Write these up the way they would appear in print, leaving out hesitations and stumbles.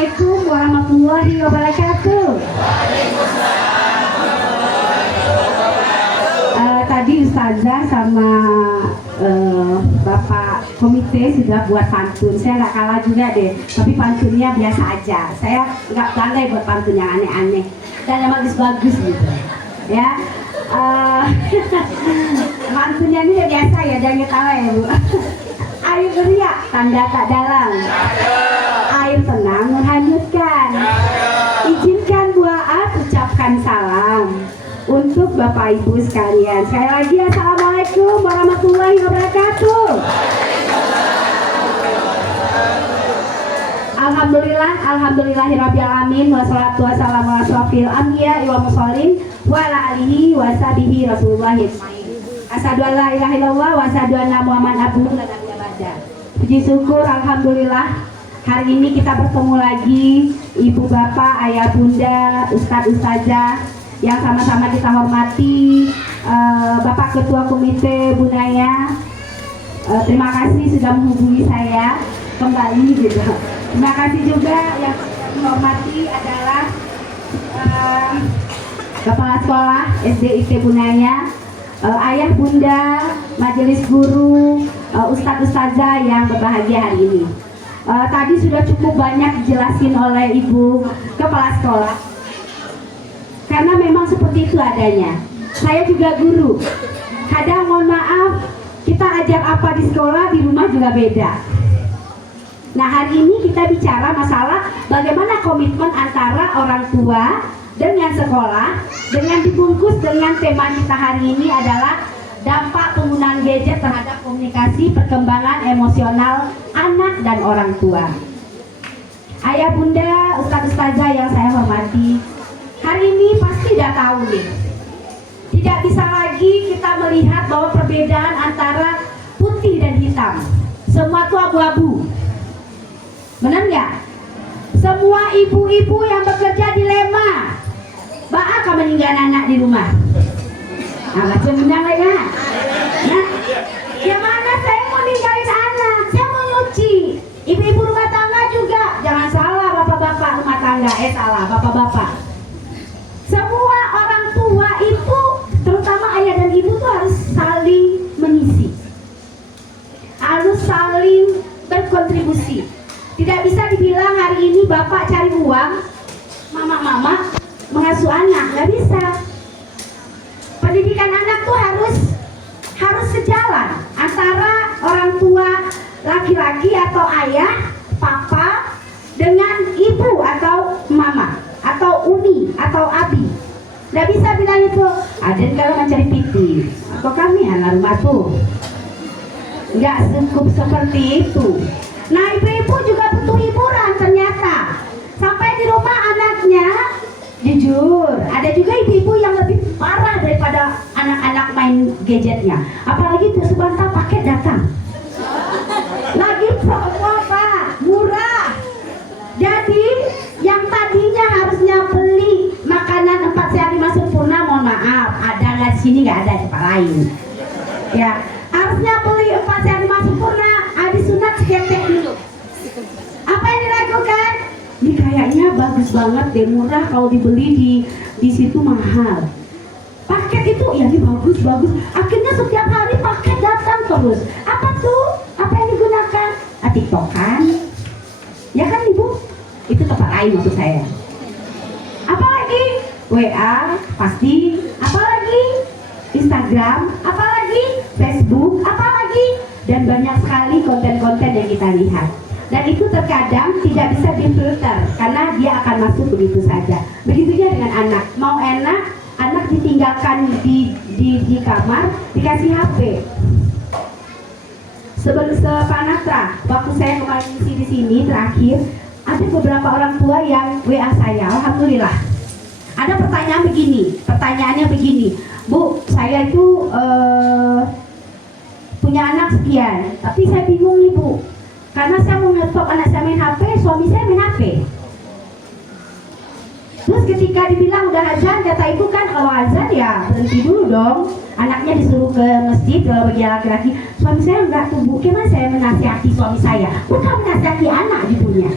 Assalamualaikum warahmatullahi wabarakatuh. Tadi Ustazah sama Bapak komite sudah buat pantun. Saya nggak kalah juga deh, tapi pantunnya biasa aja. Saya nggak pandai buat pantun yang aneh-aneh dan yang bagus-bagus gitu. Ya, pantunnya ini biasa ya, jangan ketawa ya Bu. Air beriak, tanda tak dalam. Air tenang menghanyutkan. Izinkan buat ucapkan salam untuk Bapak Ibu sekalian. Sekali lagi Assalamualaikum warahmatullahi wabarakatuh. Alhamdulillah, alhamdulillahirabbil alamin, wassalatu wassalamu ala asyrofil anbiya'i wal mursalin wa ala alihi wa sahbihi Rasulullah. Asyhadu an la ilaha illallah wa asyhadu anna Muhammadan abduhu wa rasuluh. Puji syukur alhamdulillah, hari ini kita bertemu lagi Ibu Bapak, Ayah Bunda, Ustadz Ustazah yang sama-sama kita hormati, Bapak Ketua Komite Bunaya, terima kasih sudah menghubungi saya kembali gitu. Terima kasih juga yang menghormati adalah Kepala Sekolah SDIT Bunaya, Ayah Bunda, Majelis Guru, Ustadz Ustazah yang berbahagia hari ini. Tadi sudah cukup banyak dijelasin oleh Ibu Kepala Sekolah. Karena memang seperti itu adanya. Saya juga guru. Kadang mohon maaf, kita ajar apa di sekolah, di rumah juga beda. Nah, hari ini kita bicara masalah bagaimana komitmen antara orang tua dengan sekolah, dengan dibungkus dengan tema kita hari ini adalah dampak penggunaan gadget terhadap komunikasi perkembangan emosional anak dan orang tua. Ayah Bunda, Ustadz Ustazah yang saya hormati, hari ini pasti udah tahu nih, tidak bisa lagi kita melihat bahwa perbedaan antara putih dan hitam. Semua itu abu-abu. Benar nggak? Semua ibu-ibu yang bekerja dilema, bakal meninggal anak di rumah. Nah, macam benar ya. Nah, gimana saya mau ninggalin anak? Saya mau nyuci. Ibu-ibu rumah tangga juga, jangan salah bapak-bapak rumah tangga. Salah bapak-bapak. Semua orang tua itu, terutama ayah dan ibu tuh harus saling mengisi, harus saling berkontribusi. Tidak bisa dibilang hari ini bapak cari uang, mama mengasuh anak, nggak bisa. Pendidikan anak tuh harus sejalan antara orang tua laki-laki atau ayah, papa, dengan ibu atau mama, atau umi, atau abi. Nggak bisa bilang itu, Aden kalau mencari piti, atau kami anak rumah tuh. Nggak cukup seperti itu. Nah, ibu-ibu juga butuh hiburan ternyata. Sampai di rumah anaknya, jujur, ada juga ibu-ibu yang lebih parah daripada anak-anak main gadgetnya. Apalagi tuh sebentar paket datang. Lagi promo Pak, murah. Jadi yang tadinya harusnya beli makanan 4 sehat 5 sempurna, mohon maaf, ada nggak di sini, nggak ada di tempat lain. Ya, harusnya beli 4 sehat 5 sempurna, habis sunat seketek dulu. Apa yang dilakukan? Ini kayaknya bagus banget deh, murah, kalau dibeli di situ mahal. Paket itu ya ini bagus. Akhirnya setiap hari paket datang terus. Apa tuh? Apa yang digunakan? TikTokan. Ya kan Ibu? Itu tempat lain maksud saya. Apalagi WA pasti, apalagi Instagram, apalagi Facebook, apalagi, dan banyak sekali konten-konten yang kita lihat. Dan itu terkadang tidak bisa difilter karena dia akan masuk begitu saja. Begitunya dengan anak. Mau enak, anak ditinggalkan di kamar, dikasih HP. Sepanatra, waktu saya kemarin di sini terakhir, ada beberapa orang tua yang WA saya, alhamdulillah. Ada pertanyaannya begini, Bu, saya itu punya anak sekian, tapi saya bingung nih Bu, karena saya mau ngetop anak saya main HP, suami saya main HP. Terus ketika dibilang udah azan, kata ibu kan kalau azan ya berhenti dulu dong. Anaknya disuruh ke masjid kalau bagi laki-laki. Suami saya enggak tuh Bu, gimana saya menasihati suami saya? Bukan menasihati anak ibunya.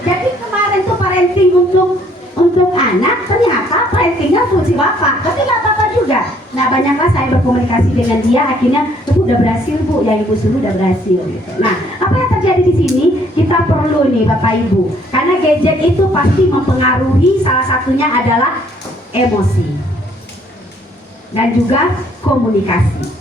Jadi kemarin tuh parenting untuk anak, ternyata parentingnya fungsi bapak, tapi nggak apa-apa juga. Nah banyaklah saya berkomunikasi dengan dia, akhirnya ibu udah berhasil bu, yang ibu suruh udah berhasil gitu. Nah apa yang terjadi di sini, kita perlu nih bapak ibu, karena gadget itu pasti mempengaruhi, salah satunya adalah emosi dan juga komunikasi.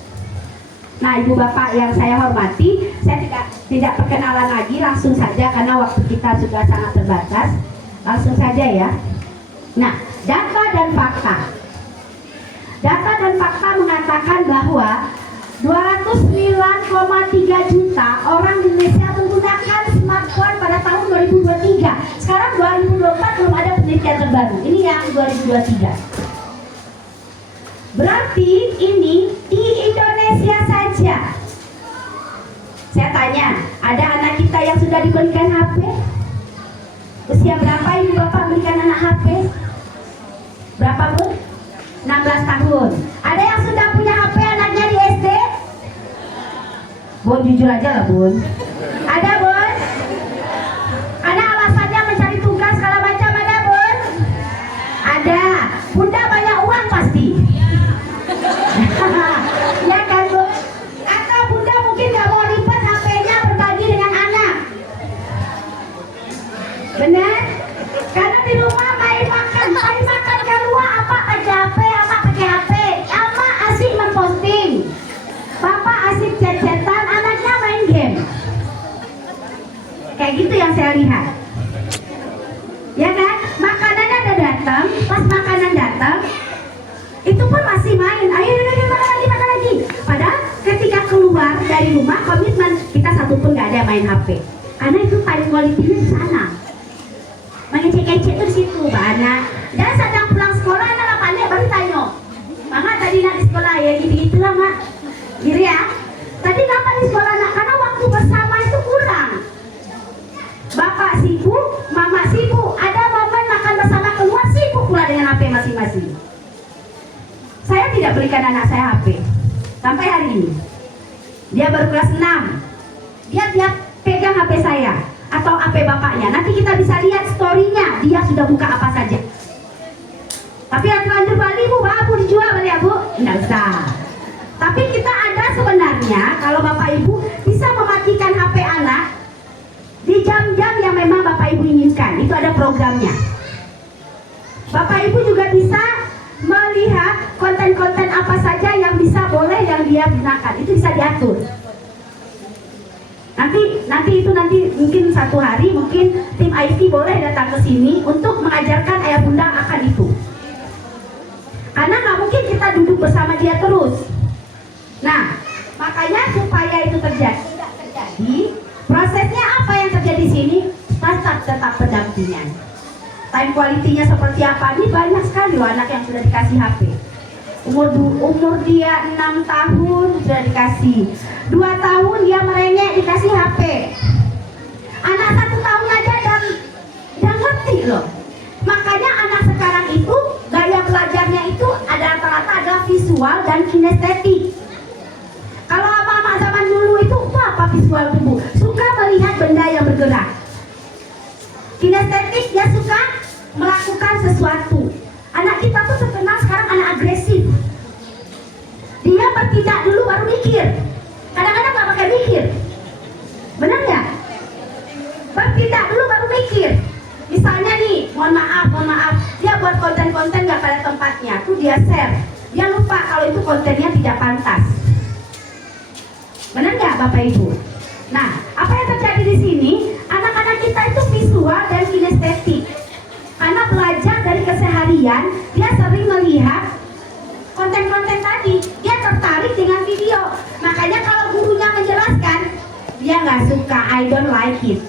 Nah ibu bapak yang saya hormati, saya tidak perkenalan lagi, langsung saja karena waktu kita sudah sangat terbatas. Langsung saja ya. Nah, data dan fakta. Data dan fakta mengatakan bahwa 209,3 juta orang di Indonesia menggunakan smartphone pada tahun 2023. Sekarang 2024 belum ada penelitian terbaru. Ini yang 2023. Berarti ini di Indonesia saja. Saya tanya, ada anak kita yang sudah diberikan HP? Usia berapa ibu bapak berikan anak HP? Berapa bu? 16 tahun. Ada yang sudah punya HP anaknya di SD? Bun jujur aja lah bun. Ada bun? Ada alasannya mencari tugas segala macam ada bun? Ada. Bunda banyak uang pasti. Ya kan bu? Atau bunda mungkin gak mau lipat HP-nya berbagi dengan anak. Benar? Karena di rumah main makan keluar apa pakai HP, apa pakai HP, apa asik memposting, bapak asik chat-chatan, anaknya main game. Kayak gitu yang saya lihat. Ya kan? Makanannya udah datang, pas makanan datang, itu pun masih main. Ayo makan lagi. Padahal ketika keluar dari rumah komitmen kita satu pun nggak ada main HP. Karena itu paling quality-nya di sana. Mengecek-ecek itu di situ, Mbak Ana. Dan sedang pulang sekolah, anak pandai baru tanya, Mama tadi nak di sekolah ya gitu-gitu lah, Mak. Gitu ya. Tadi kenapa di sekolah nak? Karena waktu bersama itu kurang. Bapak sibuk, Mama sibuk. Ada momen makan bersama keluar sibuk pula dengan HP masing-masing. Saya tidak belikan anak saya HP sampai hari ini. Dia baru kelas 6. Dia pegang HP saya atau HP bapaknya. Nanti kita bisa lihat story-nya, dia sudah buka apa saja. Tapi yang terlanjur Bali bu, Bu dijual Bali ya bu? Nggak usah. Tapi kita ada sebenarnya, kalau bapak ibu bisa mematikan HP anak di jam-jam yang memang bapak ibu inginkan. Itu ada programnya. Bapak ibu juga bisa melihat konten-konten apa saja yang bisa boleh yang dia gunakan. Itu bisa diatur. Nanti mungkin satu hari mungkin tim IT boleh datang ke sini untuk mengajarkan ayah bunda akan itu. Karena nggak mungkin kita duduk bersama dia terus. Nah, makanya supaya itu tidak terjadi, prosesnya apa yang terjadi di sini? Tetap pendampingan. Time quality-nya seperti apa? Ini banyak sekali loh anak yang sudah dikasih HP. Umur dia 6 tahun sudah dikasih, 2 tahun dia merengek dikasih HP. Anak 1 tahun aja dan ngerti loh. Makanya anak sekarang itu gaya belajarnya itu ada rata-rata adalah visual dan kinestetik. Kalau apa-apa zaman dulu itu apa visual tubuh? Suka melihat benda yang bergerak. Kinestetik dia suka melakukan sesuatu. Anak kita tuh terkenal sekarang anak agresif. Dia bertindak dulu baru mikir. Kadang-kadang nggak pakai mikir. Benar nggak? Bertindak dulu baru mikir. Misalnya nih, mohon maaf, dia buat konten-konten nggak pada tempatnya, tuh dia share. Dia lupa kalau itu kontennya tidak pantas. Benar nggak Bapak Ibu? Nah, apa yang terjadi di sini? Anak-anak kita itu visual dan kinestetik. Karena belajar dari keseharian, dia sering melihat konten-konten tadi, dia tertarik dengan video. Makanya kalau gurunya menjelaskan, dia nggak suka, I don't like it.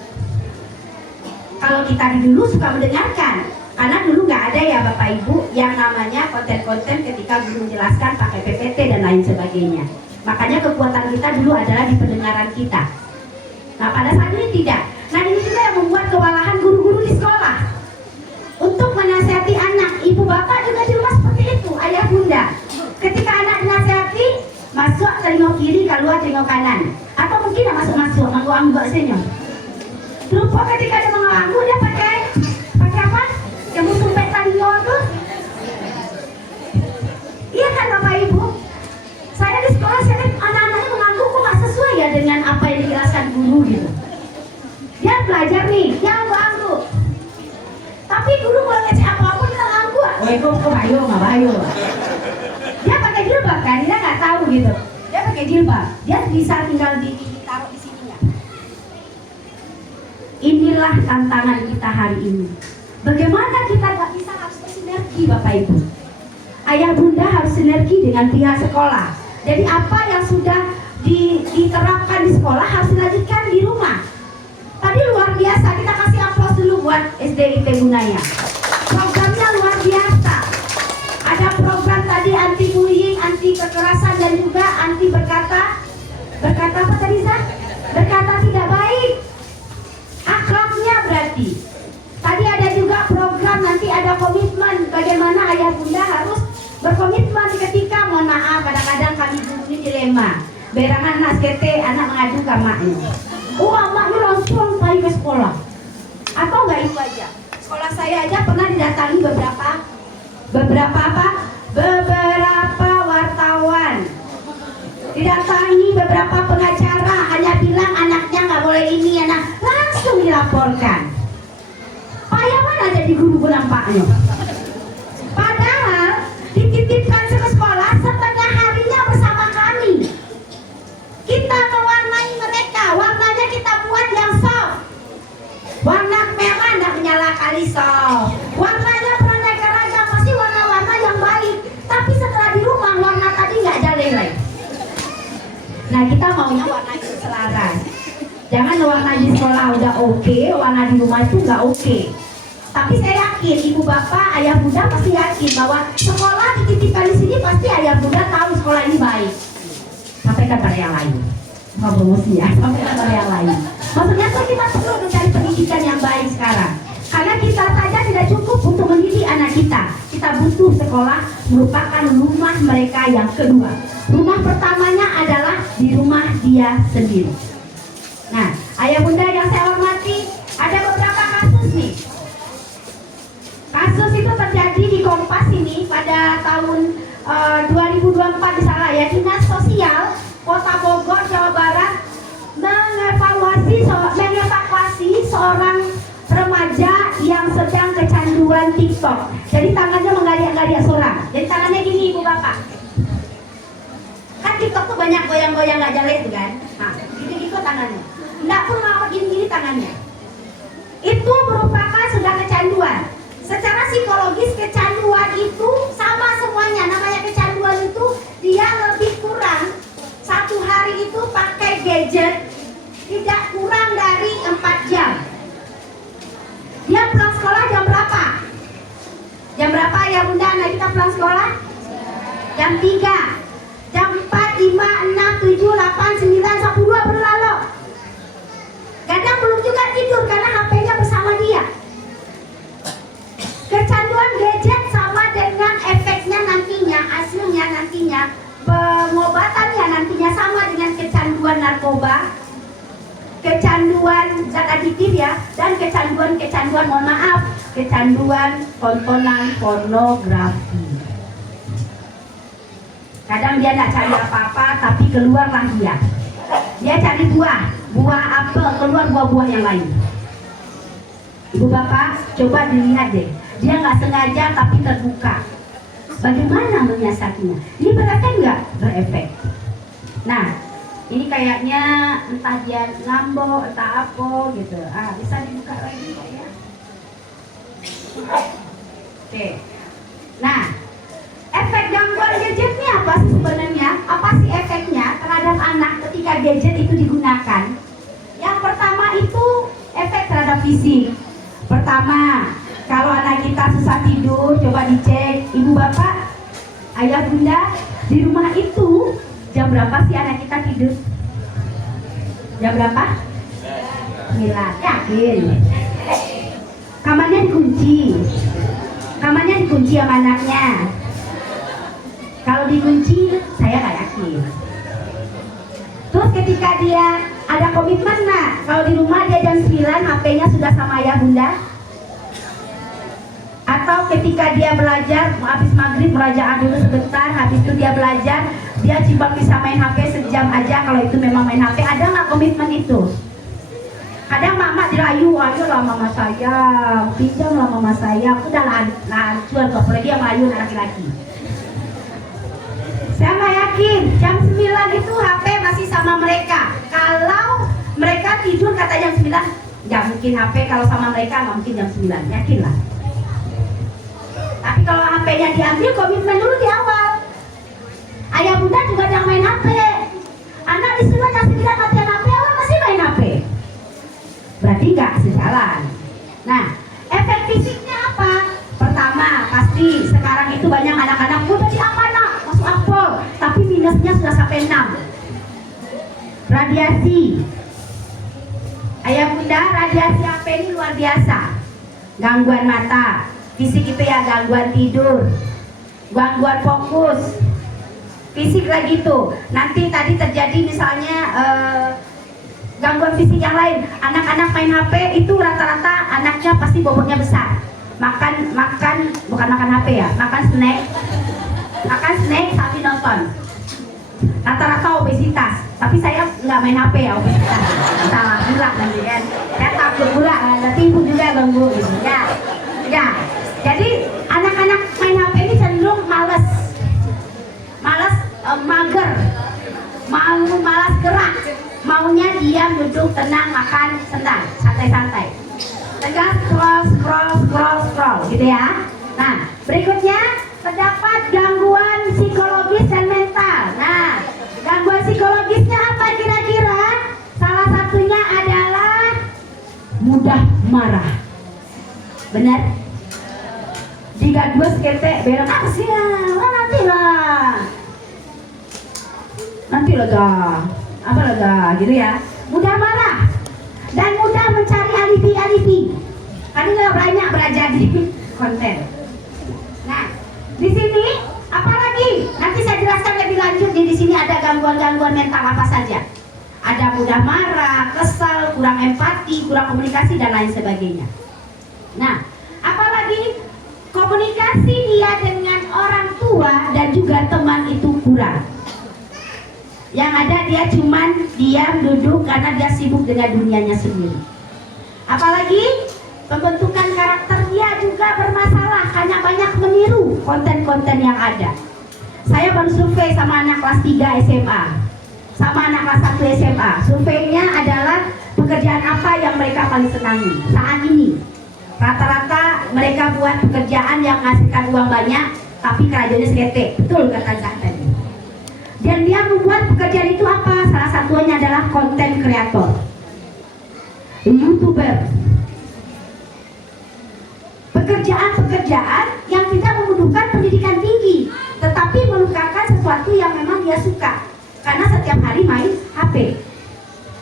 Kalau kita dulu suka mendengarkan, karena dulu nggak ada ya Bapak Ibu yang namanya konten-konten ketika guru menjelaskan pakai PPT dan lain sebagainya. Makanya kekuatan kita dulu adalah di pendengaran kita. Nah pada saat ini tidak. Nah ini juga yang membuat kewalahan guru-guru di sekolah untuk menasihati anak. Ibu bapak juga di rumah seperti itu, ayah bunda. Ketika anak dinasihati, masuk telinga kiri, keluar telinga kanan. Atau mungkin masuk-masuk, anggo-anggo senyum. Lupa ketika dia dengan apa yang dijelaskan guru gitu. Dia belajar nih, dia ganggu. Tapi guru mau ngecek apa-apa dia ganggu. Oh itu bayo nggak bayo. Dia pakai jilbab kan, dia nggak tahu gitu. Dia pakai jilbab, dia bisa tinggal ditaruh di sininya. Inilah tantangan kita hari ini. Bagaimana kita nggak bisa harus bersinergi Bapak Ibu. Ayah bunda harus sinergi dengan pihak sekolah. Jadi apa yang sudah diterapkan di sekolah harus dilanjutkan di rumah. Tadi luar biasa, kita kasih aplaus dulu buat SDIT Gunaya. Programnya luar biasa. Ada program tadi anti bullying, anti kekerasan dan juga anti berkata apa tadi Zah? Berkata tidak baik. Akhlaknya berarti. Tadi ada juga program nanti ada komitmen bagaimana ayah bunda harus berkomitmen ketika mohon maaf kadang-kadang kami guru ini dilema. Berangan anak sekete anak mengadu ke maknya. Oh maknya langsung pergi ke sekolah. Atau enggak itu aja. Sekolah saya aja pernah didatangi beberapa wartawan. Didatangi beberapa pengacara hanya bilang anaknya nggak boleh ini anak langsung dilaporkan. Payah mana jadi guru nampaknya. Padahal dititipkan ke sekolah setengah harinya bersama kami. Kita mewarnai mereka, warnanya kita buat yang soft. Warna merah tidak menyala kali soft. Warnanya beraneka ragam, masih warna-warna yang baik. Tapi setelah di rumah warna tadi nggak jalele. Nah kita maunya warna itu selaras. Jangan warna di sekolah udah oke, warna di rumah itu nggak oke. Tapi saya yakin ibu bapak, ayah bunda pasti yakin bahwa sekolah dititipkan di sini pasti ayah bunda tahu sekolah ini baik. Sampaikan pada yang lain. Mau promosi ya, sampaikan pada yang lain. Maksudnya tuh kita perlu mencari pendidikan yang baik sekarang. Karena kita saja tidak cukup untuk mendidik anak kita. Kita butuh sekolah merupakan rumah mereka yang kedua. Rumah pertamanya adalah di rumah dia sendiri. Nah, ayah bunda yang saya hormati, ada beberapa kasus nih. Kasus itu terjadi di Kompas ini pada tahun 2024 di sana ya. Dinas Sosial Kota Bogor, Jawa Barat mengevakuasi seorang remaja yang sedang kecanduan TikTok. Jadi tangannya menggaliak-galiak suara. Jadi tangannya gini ibu bapak. Kan TikTok tuh banyak goyang-goyang nggak jelas tuh kan. Nah, gitu-gitu tangannya. Nggak pun mau gini-gini tangannya. Itu merupakan sudah kecanduan. Secara psikologis kecanduan itu sama semuanya. Namanya kecanduan itu dia lebih kurang satu hari itu pakai gadget tidak kurang dari 4 jam. Dia pulang sekolah jam berapa? Jam berapa ya bunda anak kita pulang sekolah? Jam 3, jam 4, 5, 6, 7, 8, 9, 10 berlalu. Kadang belum juga tidur karena HP-nya bersama dia. Kecanduan gadget sama dengan efeknya nantinya, hasilnya nantinya, pengobatannya nantinya sama dengan kecanduan narkoba, kecanduan zat adiktif ya, dan kecanduan mohon maaf, kecanduan tontonan pornografi. Kadang dia tidak cari apa-apa, tapi keluarlah dia. Dia cari buah apel, keluar buah-buah yang lain. Ibu bapak, coba dilihat deh. Dia nggak sengaja tapi terbuka. Bagaimana menyiasatinya? Ini berefek nggak? Berefek. Nah, ini kayaknya entah dia ngambok, entah apa gitu. Bisa dibuka lagi kok ya. Oke. Nah, efek gangguan gadget ini apa sih sebenarnya? Apa sih efeknya terhadap anak ketika gadget itu digunakan? Yang pertama itu efek terhadap fisik. Pertama, kalau anak kita susah tidur, coba dicek ibu bapak, ayah bunda di rumah itu jam berapa sih anak kita tidur? Jam berapa? 9. Yakin? Kamarnya dikunci. Kamarnya dikunci sama anaknya. Kalau dikunci, saya nggak yakin. Terus ketika dia ada komitmen, nah kalau di rumah dia jam 9 HP-nya sudah sama ayah bunda. Atau ketika dia belajar, habis maghrib merajaah dulu sebentar, habis itu dia belajar, dia cuma bisa main HP sejam aja. Kalau itu memang main HP, ada nggak komitmen itu? Kadang mama dirayu, ayolah mama saya, pinjamlah mama saya, aku udah lancur kok, apalagi yang melayu laki-laki. Saya nggak yakin jam 9 itu HP masih sama mereka. Kalau mereka tidur kata jam 9, nggak mungkin HP kalau sama mereka, nggak mungkin jam 9, yakinlah. Tapi kalau HP-nya diambil, komitmen dulu di awal. Ayah bunda juga jangan main HP. Anak disuruh jam 9 latihan HP, awal masih main HP. Berarti nggak sejalan. Nah, efek fisiknya apa? Pertama, pasti sekarang itu banyak anak-anak udah diamanah, masuk akpol, tapi minusnya sudah sampai 6. Radiasi. Ayah bunda, radiasi HP ini luar biasa. Gangguan mata, fisik itu ya, gangguan tidur, gangguan fokus, fisik lagi tuh. Nanti tadi terjadi misalnya gangguan fisik yang lain. Anak-anak main HP itu rata-rata anaknya pasti bobotnya besar. Makan bukan makan HP ya, makan snack sambil nonton. Rata-rata obesitas. Tapi saya nggak main HP ya, obesitas. Salah gula nanti kan. Saya takut gula, nanti ibu juga ganggu gitu. Ya. Jadi anak-anak main HP ini cenderung malas, mager, malas gerak, maunya diam, duduk, tenang, makan, senang, santai-santai. Tegas scroll gitu ya. Nah, berikutnya terdapat gangguan psikologis dan mental. Nah, gangguan psikologisnya apa kira-kira? Salah satunya adalah mudah marah. Benar? Jika dua sekete berang apa sih ya? Nanti lah apa lah gitu ya. Mudah marah dan mudah mencari alibi. Karena nggak banyak belajar di konten. Nah, di sini apalagi nanti saya jelaskan lebih lanjut. Di sini ada gangguan-gangguan mental apa saja. Ada mudah marah, kesal, kurang empati, kurang komunikasi dan lain sebagainya. Nah, apalagi komunikasi dia dengan orang tua dan juga teman itu kurang. Yang ada dia cuman diam duduk karena dia sibuk dengan dunianya sendiri. Apalagi pembentukan karakter dia juga bermasalah karena banyak meniru konten-konten yang ada. Saya baru survei sama anak kelas 3 SMA, sama anak kelas 1 SMA. Surveinya adalah pekerjaan apa yang mereka paling senangi saat ini. Rata-rata mereka buat pekerjaan yang menghasilkan uang banyak, tapi kerjanya sekete. Betul kata Zah tadi. Dan dia membuat pekerjaan itu apa? Salah satunya adalah konten kreator, YouTuber. Pekerjaan yang tidak membutuhkan pendidikan tinggi, tetapi melukakan sesuatu yang memang dia suka, karena setiap hari main HP.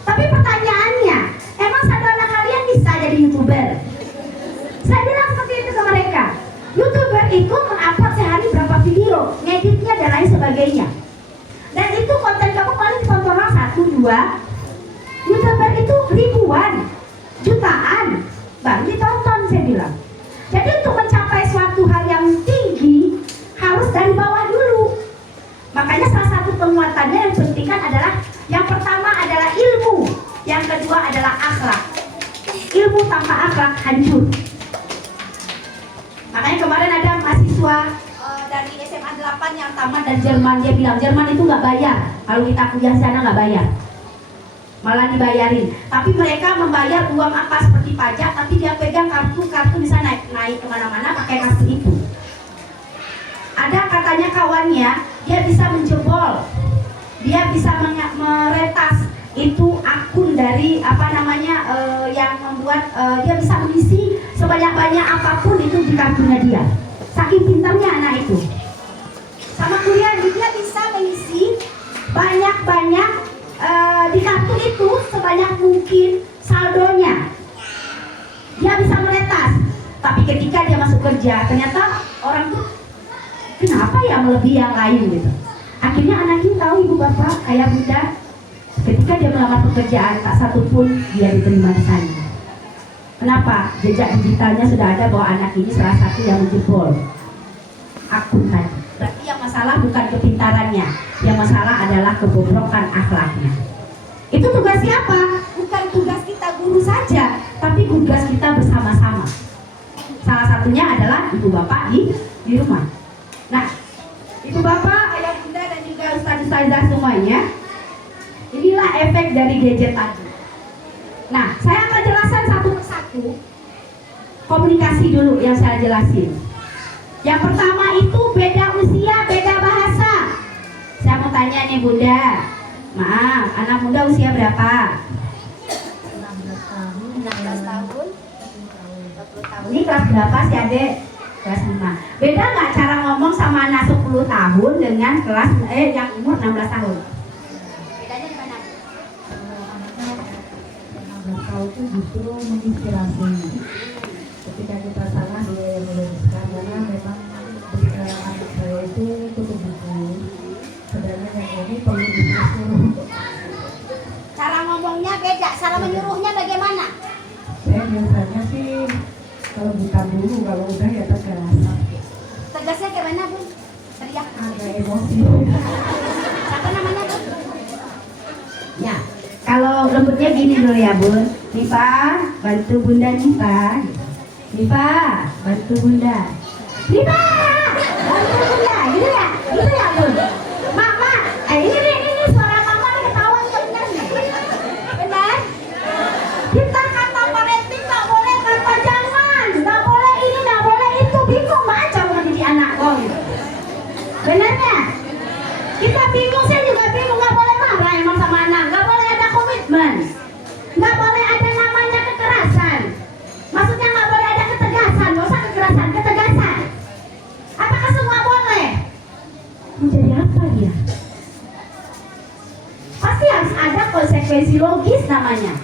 Tapi pertanyaannya, emang saudara kalian bisa jadi YouTuber? Saya bilang seperti itu ke mereka. YouTuber itu mengupload sehari berapa video, ngeditnya dan lain sebagainya. Dan itu konten kamu paling ditonton orang 1-2. YouTuber itu ribuan, jutaan baru ditonton, saya bilang. Jadi untuk mencapai suatu hal yang tinggi harus dari bawah dulu. Makanya salah satu penguatannya yang penting kan adalah yang pertama adalah ilmu, yang kedua adalah akhlak. Ilmu tanpa akhlak hancur. Makanya kemarin ada mahasiswa dari SMA 8 yang tamat dari Jerman, dia bilang Jerman itu nggak bayar, kalau kita kuliah sana nggak bayar, malah dibayarin. Tapi mereka membayar uang apa seperti pajak, tapi dia pegang kartu bisa naik kemana-mana pakai kartu itu. Ada katanya kawannya, dia bisa menjebol, dia bisa meretas itu akun dari yang membuat dia bisa mengisi sebanyak-banyak apapun itu di kartunya dia. Saking pintarnya anak itu. Sama kuliah dia bisa mengisi banyak-banyak di kartu itu sebanyak mungkin saldonya. Dia bisa meretas. Tapi ketika dia masuk kerja, ternyata orang tuh kenapa ya melebihi yang lain gitu. Akhirnya anak ini tahu ibu bapak, ayah bunda, ketika dia melamar pekerjaan tak satu pun dia diterima di sana. Kenapa? Jejak digitalnya sudah ada bahwa anak ini salah satu yang menjebol akun tadi. Berarti yang masalah bukan kepintarannya, Yang masalah adalah kebobrokan akhlaknya. Itu tugas siapa? Bukan tugas kita guru saja, tapi tugas kita bersama-sama. Salah satunya adalah ibu bapak di rumah. Nah, ibu bapak, ayah bunda dan juga ustaz-ustazah semuanya, inilah efek dari gadget tadi. Nah, saya akan jelaskan satu persatu. Komunikasi dulu yang saya jelasin. Yang pertama itu beda usia, beda bahasa. Saya mau tanya nih bunda, maaf, anak muda usia berapa? 16 tahun. 20 tahun. Ini kelas berapa sih adek? Kelas 5. Beda nggak cara ngomong sama anak 10 tahun dengan kelas yang umur 16 tahun? Bedanya di mana? 16 tahun itu justru menginspirasi. Ketika kita salah dia yang meluruskan, karena memang anak saya itu tutup buku. Sedangkan yang ini perlu disuruh. Cara ngomongnya beda, cara menyuruhnya bagaimana? Saya biasanya sih kalau bukan dulu, kalau udah ya tegas. Tegasnya kayak mana bun? Teriak. Agak emosi. Siapa namanya bun? Ya, kalau lembutnya gini dulu ya bun. Nipa, bantu bunda Nipa. Nipa, bantu bunda. Nipa, bantu bunda. Gitu ya bun. Mama, ini suara mama nih ketahuan bener nih. Benar? Kita kata parenting nggak boleh kata jangan, nggak boleh ini, nggak boleh itu, bingung baca mau jadi anak kok. Benarnya? Kita bingung, saya juga bingung, nggak boleh marah emang sama anak, nggak boleh ada komitmen, nggak boleh ada namanya kekerasan. Maksudnya nggak boleh ada ketegasan, nggak usah kekerasan, ketegasan. Apakah semua boleh? Menjadi apa dia? Pasti harus ada konsekuensi logis namanya.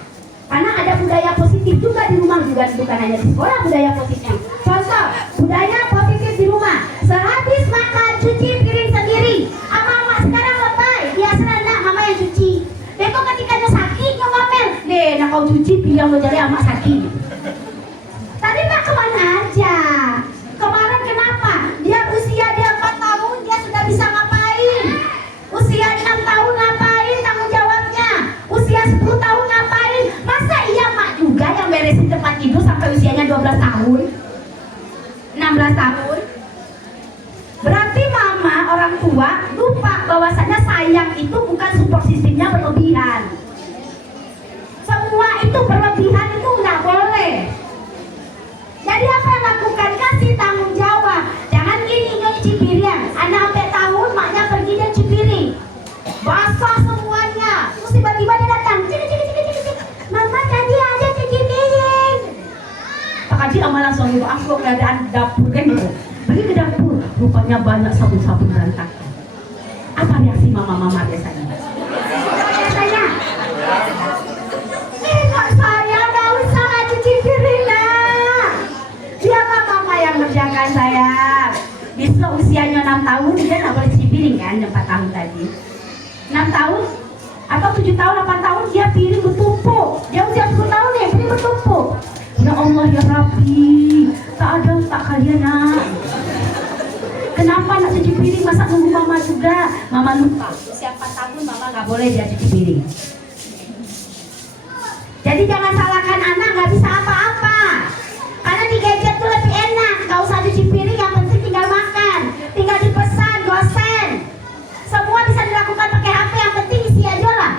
Karena ada budaya positif juga di rumah, juga bukan hanya di sekolah budaya positifnya. Contoh, budaya positif di rumah. Sehabis makan cuci piring sendiri. Mama sekarang lebay, dia serana mama yang cuci. Beko ketika dia sakit ngomel, deh, nak kau cuci piring lo jadi amak sakit. Tadi mak kemana aja? Kemarin kenapa? Dia usia dia 4 tahun, dia sudah bisa ngapain? Usia 6 tahun ngapain tanggung jawabnya? Usia 10 tahun ngapain? Masa iya mak juga yang beresin tempat tidur sampai usianya 12 tahun? 16 tahun? Berarti mama orang tua lupa bahwasanya sayang itu bukan support sistemnya berlebihan. Semua itu berlebihan itu nggak boleh. Jadi apa yang lakukan? Kasih tanggung jawab. Jangan gini nyuci piring. Anak sampai tahun maknya pergi dia cuci piring. Basah semuanya. Terus tiba-tiba dia datang. Cik. Mama tadi aja cuci piring. Pak Haji sama langsung ibu aku keadaan dapur kan gitu. Pergi ke dapur. Rupanya banyak sabun-sabun berantakan. Apa reaksi mama-mama biasanya? Biasanya. Enggak saya nggak usah cuci piring lah. Siapa mama yang ngerjakan saya? Besok usianya 6 tahun dia nggak boleh cuci piring kan? 4 tahun tadi 6 tahun atau 7 tahun 8 tahun dia piring bertumpuk. Dia usia 10 tahun nih piring bertumpuk. Ya Allah ya Rabbi, tak ada tak kalian nak. Kenapa nak cuci piring? Masa nunggu mama juga? Mama lupa usia 4 tahun mama nggak boleh dia cuci piring. Jadi jangan salahkan anak nggak bisa apa-apa. Karena di gadget tuh lebih enak, nggak usah cuci piring, yang penting tinggal makan, tinggal dipesan, gosen. Semua bisa dilakukan pakai HP, yang penting isi aja lah.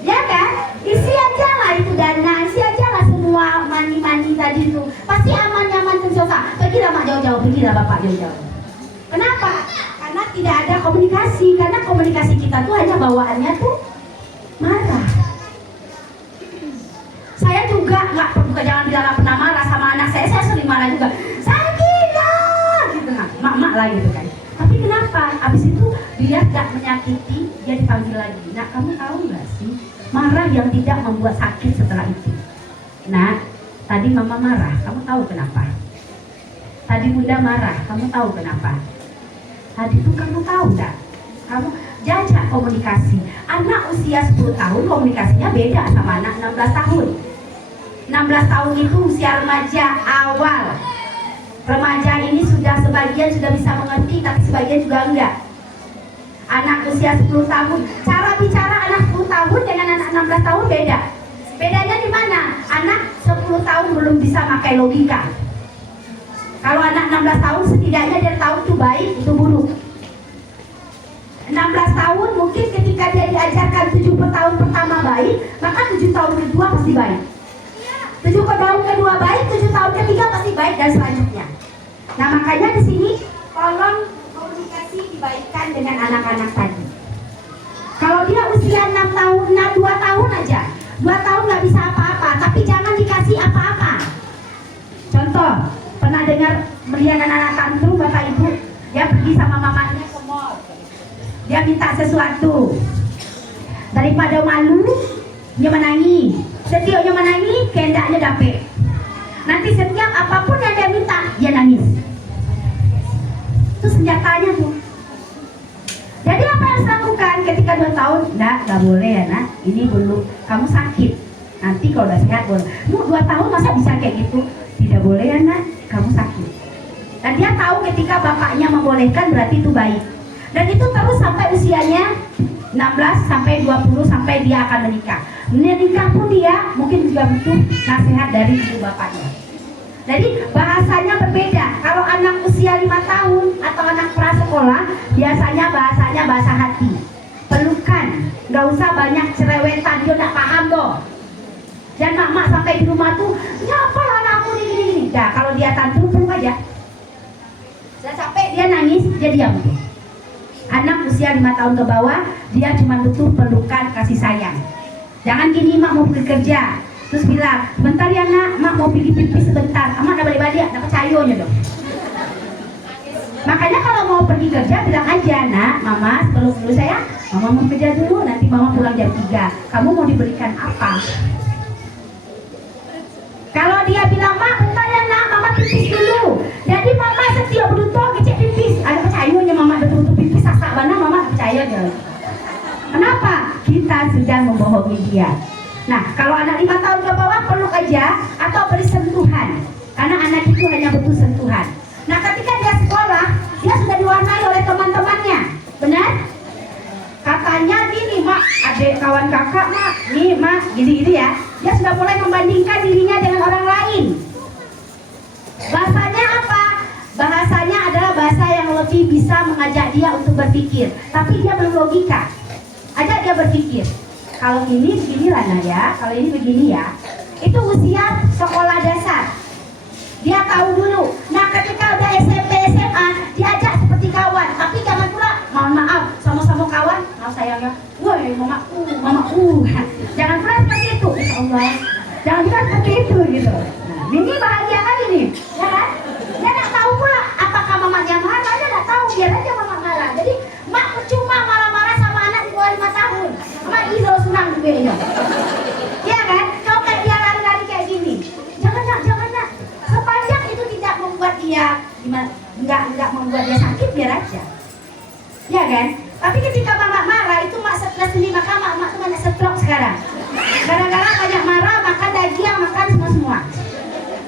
Ya kan? Isi aja lah itu dana, isi aja lah semua mani-mani tadi itu. Pasti aman-aman sentosa. Pergilah mak jauh-jauh, pergilah bapak jauh-jauh. Kenapa? Karena tidak ada komunikasi. Karena komunikasi kita tuh hanya bawaannya tuh marah. Saya juga bukan jangan bilang pernah marah sama anak saya sering marah juga. Sakit lah, gitu kan, mak lah gitu kan. Tapi kenapa? Abis itu dia tidak menyakiti, dia dipanggil lagi. Nah, kamu tahu nggak sih, marah yang tidak membuat sakit setelah itu. Nah, tadi mama marah, kamu tahu kenapa? Tadi bunda marah, kamu tahu kenapa? Tadi itu kamu tahu nggak? Kamu jajak komunikasi. Anak usia 10 tahun komunikasinya beda sama anak 16 tahun. 16 tahun itu usia remaja awal. Remaja ini sudah sebagian sudah bisa mengerti, tapi sebagian juga enggak. anak usia 10 tahun. Cara bicara anak 10 tahun dengan anak 16 tahun beda. Bedanya di mana? Anak 10 tahun belum bisa pakai logika. Kalau anak 16 tahun setidaknya dia tahu itu baik, itu buruk. 16 tahun mungkin ketika dia diajarkan 7 tahun pertama baik, maka 7 tahun kedua pasti baik. 7 tahun kedua baik, 7 tahun ketiga pasti baik dan selanjutnya. Nah makanya di sini tolong komunikasi dibaikkan dengan anak-anak tadi. Kalau dia usia 6 tahun, 2 tahun aja, 2 tahun nggak bisa apa-apa, tapi jangan dikasih apa-apa. Contoh, pernah dengar melihat anak-anak tantrum bapak ibu, dia pergi sama mamanya ke mall, dia minta sesuatu, daripada malu dia menangis, setiap dia menangis kehendaknya dapet. Nanti setiap apapun yang dia minta dia nangis. Itu senjatanya tuh. Jadi apa yang harus lakukan ketika 2 tahun? Nggak boleh ya nak, ini belum, kamu sakit. Nanti kalau udah sehat boleh. 2 tahun masa bisa kayak gitu? Tidak boleh ya nak, kamu sakit. Dan dia tahu ketika bapaknya membolehkan berarti itu baik. Dan itu terus sampai usianya 16 sampai 20 sampai dia akan menikah. Menikah pun dia mungkin juga butuh nasihat dari ibu bapaknya. Jadi bahasanya berbeda. Kalau anak usia 5 tahun atau anak prasekolah, biasanya bahasanya bahasa hati. Pelukan, nggak usah banyak cerewetan, dia nggak paham dong. Dan mak sampai di rumah tuh, ya apalah anakmu ini. Nah kalau dia tantrum peluk aja. Sudah capek dia nangis, dia diam. Anak usia 5 tahun ke bawah, dia cuma butuh pelukan, kasih sayang. Jangan gini, mak mau pergi kerja, terus bilang, bentar ya nak, mak mau pergi pipis sebentar. Mak udah balik-balik, dapat cayonya dong. Makanya kalau mau pergi kerja, bilang aja, nak, mama peluk dulu saya, mama mau kerja dulu, nanti mama pulang jam 3. Kamu mau diberikan apa? Kalau dia bilang, mak bentar ya nak, mama pipis dulu. Jadi mama setiap berdua kecek pipis. Ada percayanya mama betul-betul pipis, sasak mana mama percaya dia. Kenapa? Kita sedang membohongi dia. Nah, kalau anak 5 tahun ke bawah peluk aja atau beri sentuhan. Karena anak itu hanya butuh sentuhan. Nah, ketika dia sekolah, dia sudah diwarnai oleh teman-temannya. Benar? Katanya gini, mak, adik kawan kakak, mak, nih, mak, gini-gini ya. Dia sudah mulai membandingkan dirinya dengan orang lain. Bahasanya apa? Bahasanya adalah bahasa yang lebih bisa mengajak dia untuk berpikir. Tapi dia belum logika. Ajak dia berpikir. Kalau ini beginilah nah ya, kalau ini begini ya. Itu usia sekolah dasar. Dia tahu dulu. Nah ketika udah SMP, SMA, diajak seperti kawan. Tapi jangan pula, mohon maaf, sama-sama kawan, mau sayangnya, woi mamaku. Jangan pula seperti itu, insya Allah. Jangan pula seperti itu gitu. Nah, ini bahagia kali nih, ya kan? Dia nggak tahu pula apakah mamanya marah, dia nggak tahu, biar aja mama marah. Jadi mak percuma marah-marah sama anak di bawah 5 tahun. Mak iso senang juga ya. Iya kan? Coba dia lari-lari kayak gini. Jangan nak. Sepanjang itu tidak membuat dia nggak membuat dia sakit, biar aja. Ya kan? Tapi ketika mama marah itu mak stres sendiri, maka mak tuh banyak stroke sekarang. Gara-gara banyak marah, makan daging, makan semua.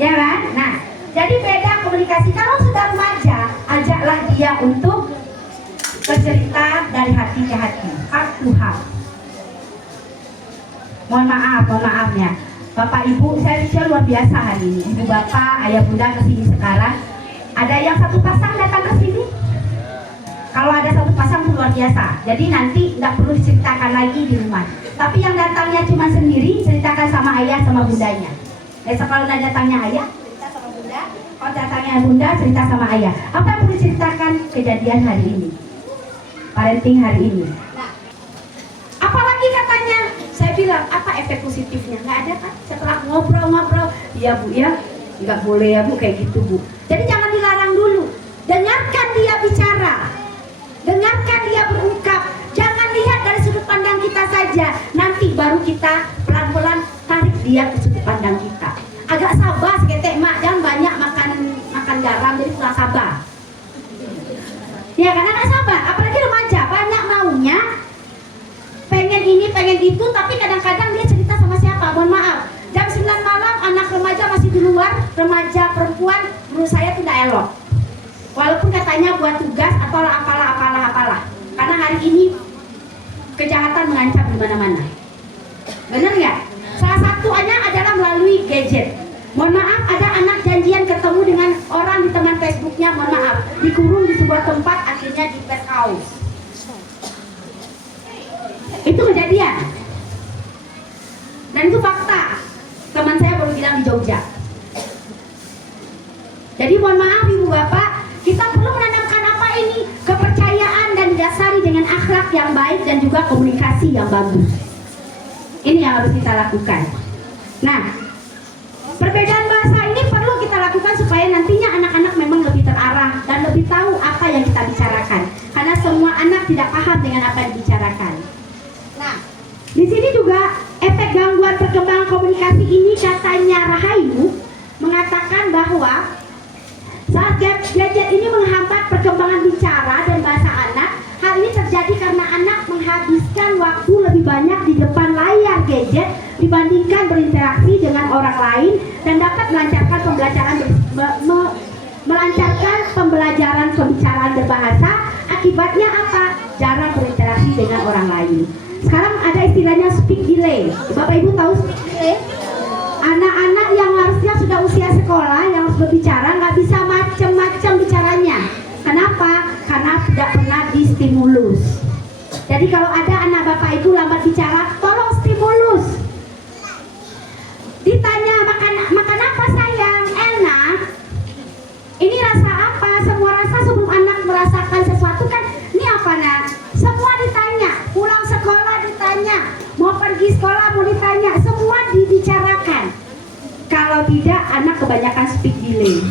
Ya kan? Nah, jadi beda komunikasi. Kalau sudah remaja, ajaklah dia untuk bercerita dari hati ke hati, heart to heart. Mohon maafnya. Bapak Ibu, saya luar biasa hari ini. Ibu bapak, ayah bunda kesini sekarang. Ada yang satu pasang datang ke sini? Kalau ada satu pasang luar biasa. Jadi nanti nggak perlu diceritakan lagi di rumah. Tapi yang datangnya cuma sendiri, ceritakan sama ayah sama bundanya. Kalau datangnya ayah, cerita sama bunda. Kalau datangnya bunda, cerita sama ayah. Apa yang perlu diceritakan kejadian hari ini? Parenting hari ini. Nah, apalagi katanya, saya bilang apa efek positifnya? Nggak ada kan? Setelah ngobrol, ya bu ya, nggak boleh ya bu kayak gitu bu. Jadi jangan dilarang dulu. Dengarkan dia bicara, dengarkan dia berungkap. Jangan lihat dari sudut pandang kita saja. Nanti baru kita pelan-pelan tarik dia ke sudut pandang kita. Agak sabar seketek mak, jangan banyak makan garam jadi kurang sabar. Ya karena nggak sabar, apalagi remaja banyak maunya, pengen ini pengen itu, tapi kadang-kadang dia cerita sama siapa? Mohon maaf, jam 9 malam anak remaja masih di luar, remaja perempuan menurut saya tidak elok. Walaupun katanya buat tugas atau apalah. Karena hari hari ini kejahatan mengancam di mana-mana. Benar nggak? Salah satunya adalah melalui gadget. Mohon maaf, ada anak janjian ketemu dengan orang di teman Facebooknya, mohon maaf, dikurung di sebuah tempat, akhirnya di pest house. Itu kejadian. Dan itu fakta. Teman saya baru bilang di Jogja. Jadi mohon maaf ibu bapak, kita perlu menanamkan apa ini? Kepercayaan dan didasari dengan akhlak yang baik dan juga komunikasi yang bagus. Ini yang harus kita lakukan. Nah, perbedaan bahasa ini perlu kita lakukan supaya nantinya anak-anak memang lebih terarah dan lebih tahu apa yang kita bicarakan. Karena semua anak tidak paham dengan apa yang dibicarakan. Nah, di sini juga efek gangguan perkembangan komunikasi ini katanya Rahayu mengatakan bahwa saat gadget ini menghambat perkembangan bicara dan bahasa anak, hal ini terjadi karena anak menghabiskan waktu lebih banyak di depan layar gadget dibandingkan berinteraksi dengan orang lain dan dapat melancarkan pembelajaran pembicaraan berbahasa. Akibatnya apa? Jarang berinteraksi dengan orang lain. Sekarang ada istilahnya speak delay. Bapak Ibu tahu speak delay? Anak-anak yang harusnya sudah usia sekolah yang harus berbicara nggak bisa macam-macam bicaranya. Kenapa? Karena tidak pernah distimulus. Jadi kalau ada anak Bapak Ibu lambat bicara, tolong stimulus. Ditanya makan apa sayang? Enak. Ini rasa apa? Semua rasa sebelum anak merasakan sesuatu kan. Ini apa nak? Semua ditanya. Pulang sekolah ditanya. Mau pergi sekolah mau ditanya. Semua dibicarakan. Kalau tidak anak kebanyakan speak delay.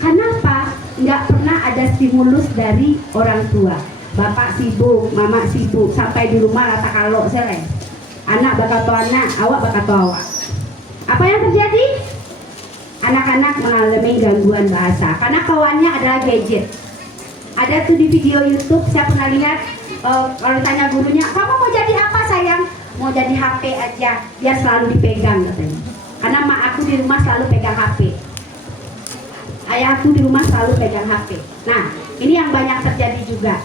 Kenapa? Nggak pernah ada stimulus dari orang tua. Bapak sibuk, mama sibuk, sampai di rumah rata kalau selesai. Anak bakal tua anak, awak bakal tua awak. Apa yang terjadi? Anak-anak mengalami gangguan bahasa karena kawannya adalah gadget. Ada tuh di video YouTube, saya pernah lihat kalau ditanya gurunya, kamu mau jadi apa sayang? Mau jadi HP aja, biar selalu dipegang katanya. Karena mak aku di rumah selalu pegang HP. Ayah aku di rumah selalu pegang HP. Nah, ini yang banyak terjadi juga.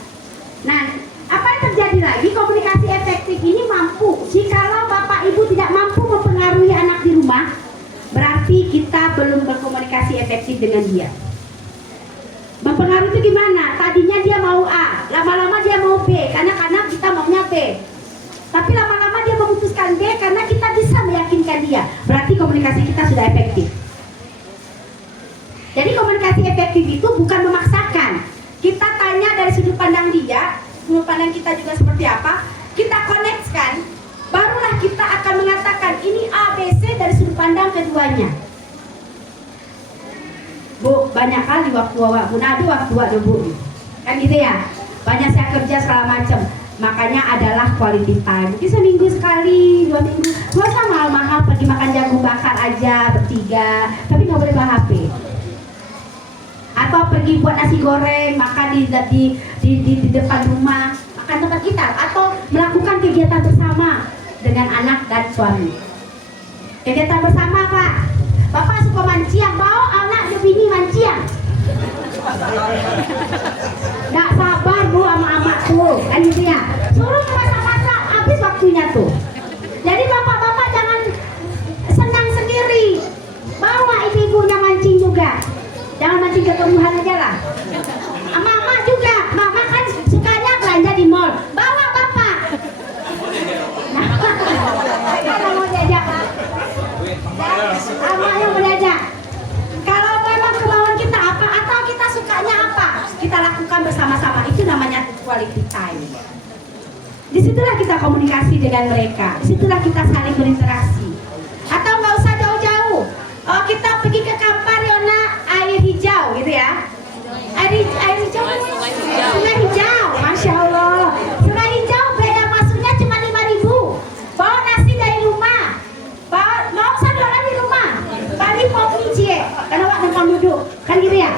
Nah, apa yang terjadi lagi? Komunikasi efektif ini mampu. Jikalau Bapak Ibu tidak mampu mempengaruhi anak di rumah, berarti kita belum berkomunikasi efektif dengan dia. Mempengaruhi itu gimana? Tadinya dia mau A, lama-lama dia mau B, karena kita maunya B. Tapi lama-lama dia memutuskan B karena kita bisa meyakinkan dia. Berarti komunikasi kita sudah efektif. Jadi komunikasi efektif itu bukan memaksakan. Kita tanya dari sudut pandang dia, sudut pandang kita juga seperti apa, kita connect-kan, barulah kita akan mengatakan ini A, B, C dari sudut pandang keduanya. Bu, banyak kali waktu awak munadi waktu ada bu, kan gitu ya. Banyak saya kerja segala macam, makanya adalah quality time. Mungkin seminggu sekali, 2 minggu. Gak usah mahal-mahal pergi makan jagung bakar aja bertiga, tapi nggak boleh bawa HP. Atau pergi buat nasi goreng, makan di depan rumah, makan tempat kita, atau melakukan kegiatan bersama dengan anak dan suami. Kegiatan bersama Pak. Bapak suka manciang, bawa anak ke bini manciang. Nggak sabar bu sama amakku, kan gitu ya. Suruh masak-masak, habis waktunya tuh. Jadi bapak-bapak jangan senang sendiri. Bawa ibu-ibunya mancing juga. Jangan mancing ketumbuhan aja lah. Mama juga, mama kan sukanya belanja di mall. Bawa bapak. Nah, kalau mau diajak, apa yang mau diajak? Kalau memang kemauan kita apa atau kita sukanya apa, kita lakukan bersama-sama. Itu namanya quality time. Disitulah kita komunikasi dengan mereka. Disitulah kita saling berinteraksi. Atau nggak usah jauh-jauh. Oh, kita pergi ke Kampar Yona, air hijau gitu ya. Air hijau, sungai hijau, masya Allah. Sungai hijau beda masuknya cuma 5.000. Bawa nasi dari rumah, mau sandoran di rumah, balik kopi cie, karena wak numpang duduk, kan gitu ya.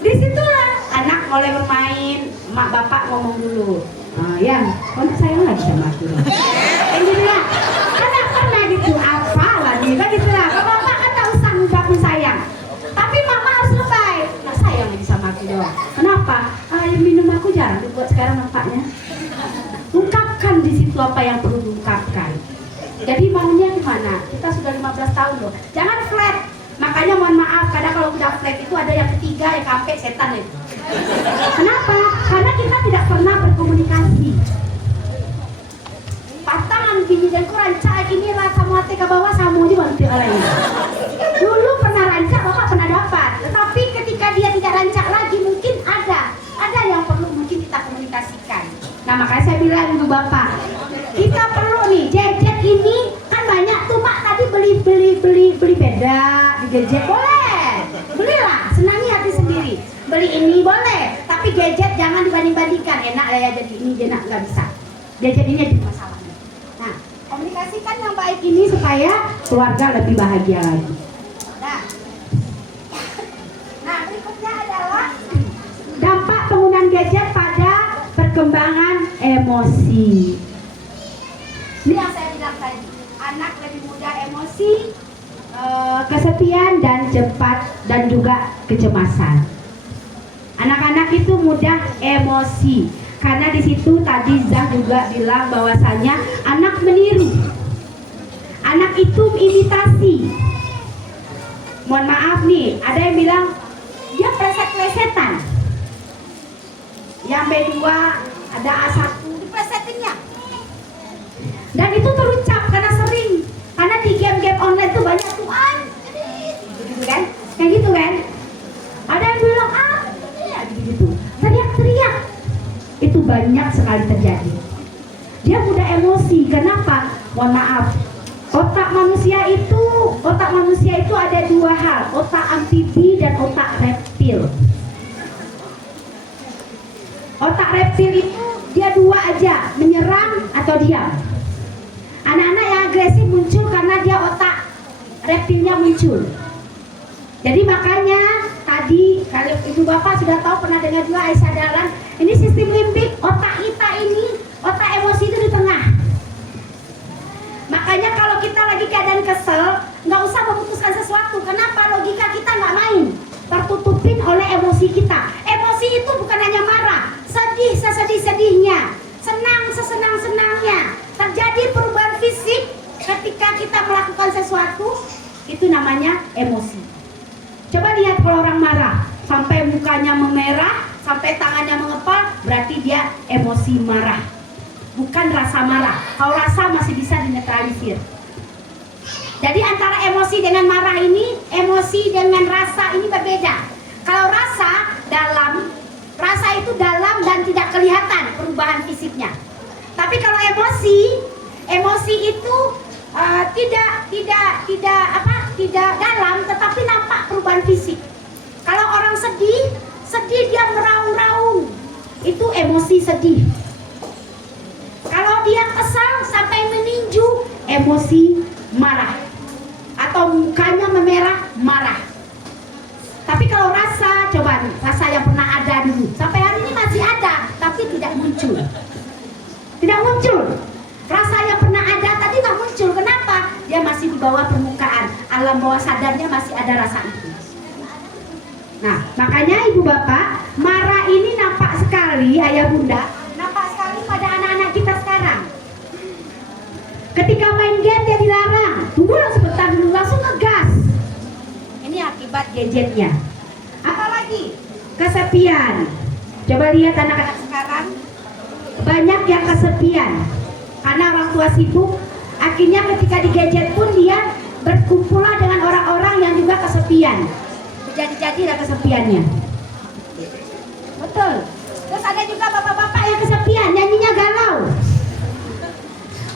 Disitulah anak mulai bermain, mak bapak ngomong dulu. Yang, kontak sayang lagi sama aku. Kan gitu ya. Anak pernah gitu, apa lagi, kan gitu lah. Bapak kan tak usah ngucapin sayang. Tapi mama harus lebay. Nggak sayang lagi sama aku doang. Kenapa? Ini sekarang nampaknya. Ungkapkan di situ apa yang perlu diungkapkan. Jadi maunya gimana? Kita sudah 15 tahun loh. Jangan flat. Makanya mohon maaf, kadang kalau udah flat itu ada yang ketiga, yang kafe, setan itu. Kenapa? Karena kita tidak pernah berkomunikasi. Patangan gini dan ku rancak gini lah, kamu hati ke bawah, samu di bantu lain. Dulu pernah rancak, bapak pernah dapat. Tetapi ketika dia tidak rancak lagi, mungkin ada yang perlu mungkin kita komunikasikan. Nah makanya saya bilang ibu bapak, kita perlu nih gadget ini kan banyak tuh mak tadi beli beda di gadget boleh, belilah senangi hati sendiri. Beli ini boleh, tapi gadget jangan dibanding-bandingkan. Enak lah ya jadi ini, enak nggak bisa. Gadget ini jadi masalahnya. Nah komunikasikan yang baik ini supaya keluarga lebih bahagia lagi. Nah berikutnya adalah dampak penggunaan gadget pada perkembangan emosi. Ini yang saya bilang tadi, anak lebih mudah emosi, kesepian dan cepat dan juga kecemasan. Anak-anak itu mudah emosi karena di situ tadi Zah juga bilang bahwasanya anak meniru, anak itu imitasi. Mohon maaf nih, ada yang bilang dia pleset-plesetan. Yang B2 ada A1 diplesetinnya. Dan itu terucap karena sering. Karena di game-game online itu banyak tuan. Gitu kan? Kayak gitu kan? Ada yang bilang ya gitu. Teriak-teriak. Itu banyak sekali terjadi. Dia mudah emosi. Kenapa? Mohon maaf. Otak manusia itu ada dua hal, otak amfibi dan otak reptil. Otak reptil itu dia dua aja, menyerang atau diam. Anak-anak yang agresif muncul karena dia otak reptilnya muncul. Jadi makanya tadi kalau ibu bapak sudah tahu, pernah dengar juga Aisyah Dahlan, ini sistem limbik, otak kita ini, otak emosi itu di tengah. Makanya kalau kita lagi keadaan kesel, nggak usah memutuskan sesuatu. Kenapa? Logika kita nggak main, tertutupin oleh emosi kita. Emosi itu bukan hanya marah, sedih sesedih-sedihnya, senang sesenang-senangnya. Terjadi perubahan fisik ketika kita melakukan sesuatu, itu namanya emosi. Coba lihat kalau orang marah, sampai mukanya memerah, sampai tangannya mengepal, berarti dia emosi marah. Bukan rasa marah. Kalau rasa masih bisa dinetralisir. Jadi antara emosi dengan marah ini, emosi dengan rasa ini berbeda. Kalau rasa itu dalam dan tidak kelihatan perubahan fisiknya. Tapi kalau emosi itu tidak dalam, tetapi nampak perubahan fisik. Kalau orang sedih dia meraung-raung, itu emosi sedih. Kalau dia kesal sampai meninju, emosi marah. Atau mukanya memerah, marah. Tapi kalau rasa, coba nih, rasa yang pernah ada dulu, sampai hari ini masih ada, tapi tidak muncul. Tidak muncul. Rasa yang pernah ada tadi nggak muncul. Kenapa? Dia masih di bawah permukaan. Alam bawah sadarnya masih ada rasa itu. Nah, makanya ibu bapak, marah ini nampak sekali, ayah bunda, nampak sekali pada anak-anak kita sekarang. Ketika main game dia dilarang, tunggu sebentar dulu, langsung ngegas. Ini akibat gadgetnya. Apalagi kesepian. Coba lihat anak-anak sekarang, banyak yang kesepian karena orang tua sibuk. Akhirnya ketika di gadget pun dia berkumpulah dengan orang-orang yang juga kesepian. Jadi-jadilah kesepiannya. Betul. Terus ada juga bapak-bapak yang kesepian, nyanyinya galau.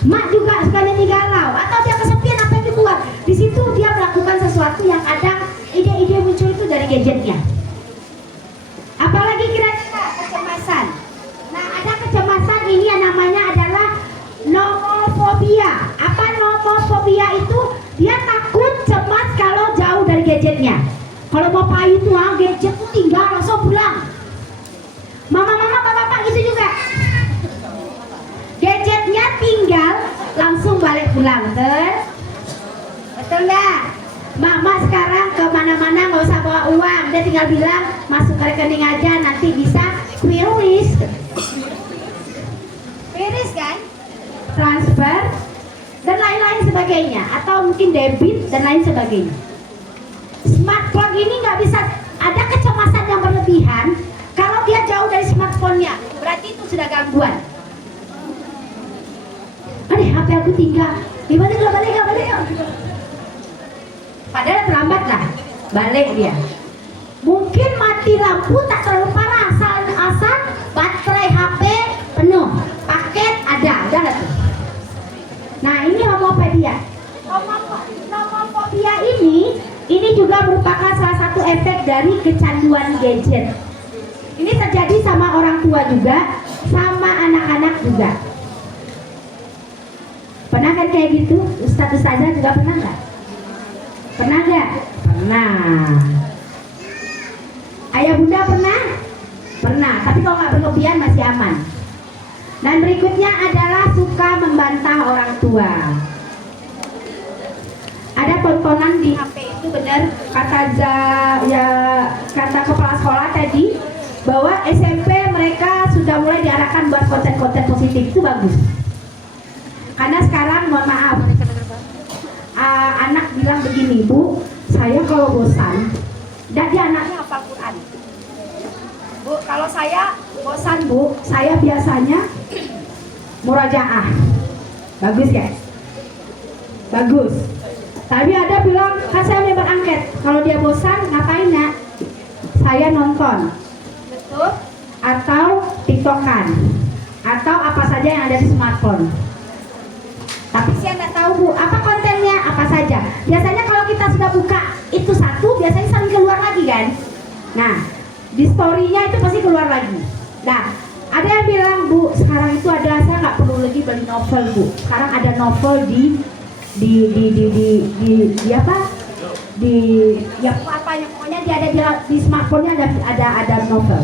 Mak juga suka nyanyi galau. Atau dia kesepian, apa yang dibuat? Di situ dia melakukan sesuatu yang kadang ide-ide muncul itu dari gadgetnya. Apalagi kira-kira kecemasan. Nah, ada kecemasan ini yang namanya adalah nomofobia. Apa nomofobia itu? Dia takut cemas kalau jauh dari gadgetnya. Kalau mau payu tuh gadget tuh tinggal langsung pulang. Mama-mama, bapak-bapak gitu juga. Gadgetnya tinggal langsung balik pulang, betul? Betul nggak? Mama sekarang kemana-mana nggak usah bawa uang, dia tinggal bilang masuk ke rekening aja, nanti bisa quick list. kan? Transfer dan lain-lain sebagainya, atau mungkin debit dan lain sebagainya. Smartphone ini nggak bisa, ada kecemasan yang berlebihan. Kalau dia jauh dari smartphone-nya, berarti itu sudah gangguan. Aduh, HP aku tinggal. Balik. Padahal terlambat lah, balik dia. Mungkin mati lampu tak terlalu parah, asal baterai HP penuh, paket ada lah tuh. Nah, ini homophobia. Homophobia ini juga merupakan salah satu efek dari kecanduan gadget. Ini terjadi sama orang tua juga, sama anak-anak juga. Pernah kan kayak gitu? Ustazah juga pernah nggak? Pernah nggak? Pernah. Ayah bunda pernah? Pernah, tapi kalau nggak berlebihan masih aman. Dan berikutnya adalah suka membantah orang tua. Ada tontonan di HP itu, benar kata kata kepala sekolah tadi, bahwa SMP mereka sudah mulai diarahkan buat konten-konten positif. Itu bagus. Karena sekarang, mohon maaf, anak bilang begini, Bu, saya kalau bosan, dan dia anaknya hafal Quran. Bu, kalau saya bosan, Bu, saya biasanya murajaah. Bagus kan? Bagus. Tapi ada bilang, kan saya member angket, kalau dia bosan ngapain nak? Saya nonton, betul? Atau tiktokan, atau apa saja yang ada di smartphone. Tapi saya nggak tahu, Bu, apa kontennya, apa saja. Biasanya kalau kita sudah buka itu satu, biasanya saling keluar lagi kan. Nah, di story-nya itu pasti keluar lagi. Nah, ada yang bilang, Bu, sekarang itu adalah saya nggak perlu lagi beli novel, Bu. Sekarang ada novel di apa? Ya apanya, pokoknya dia ada di smartphone-nya ada novel.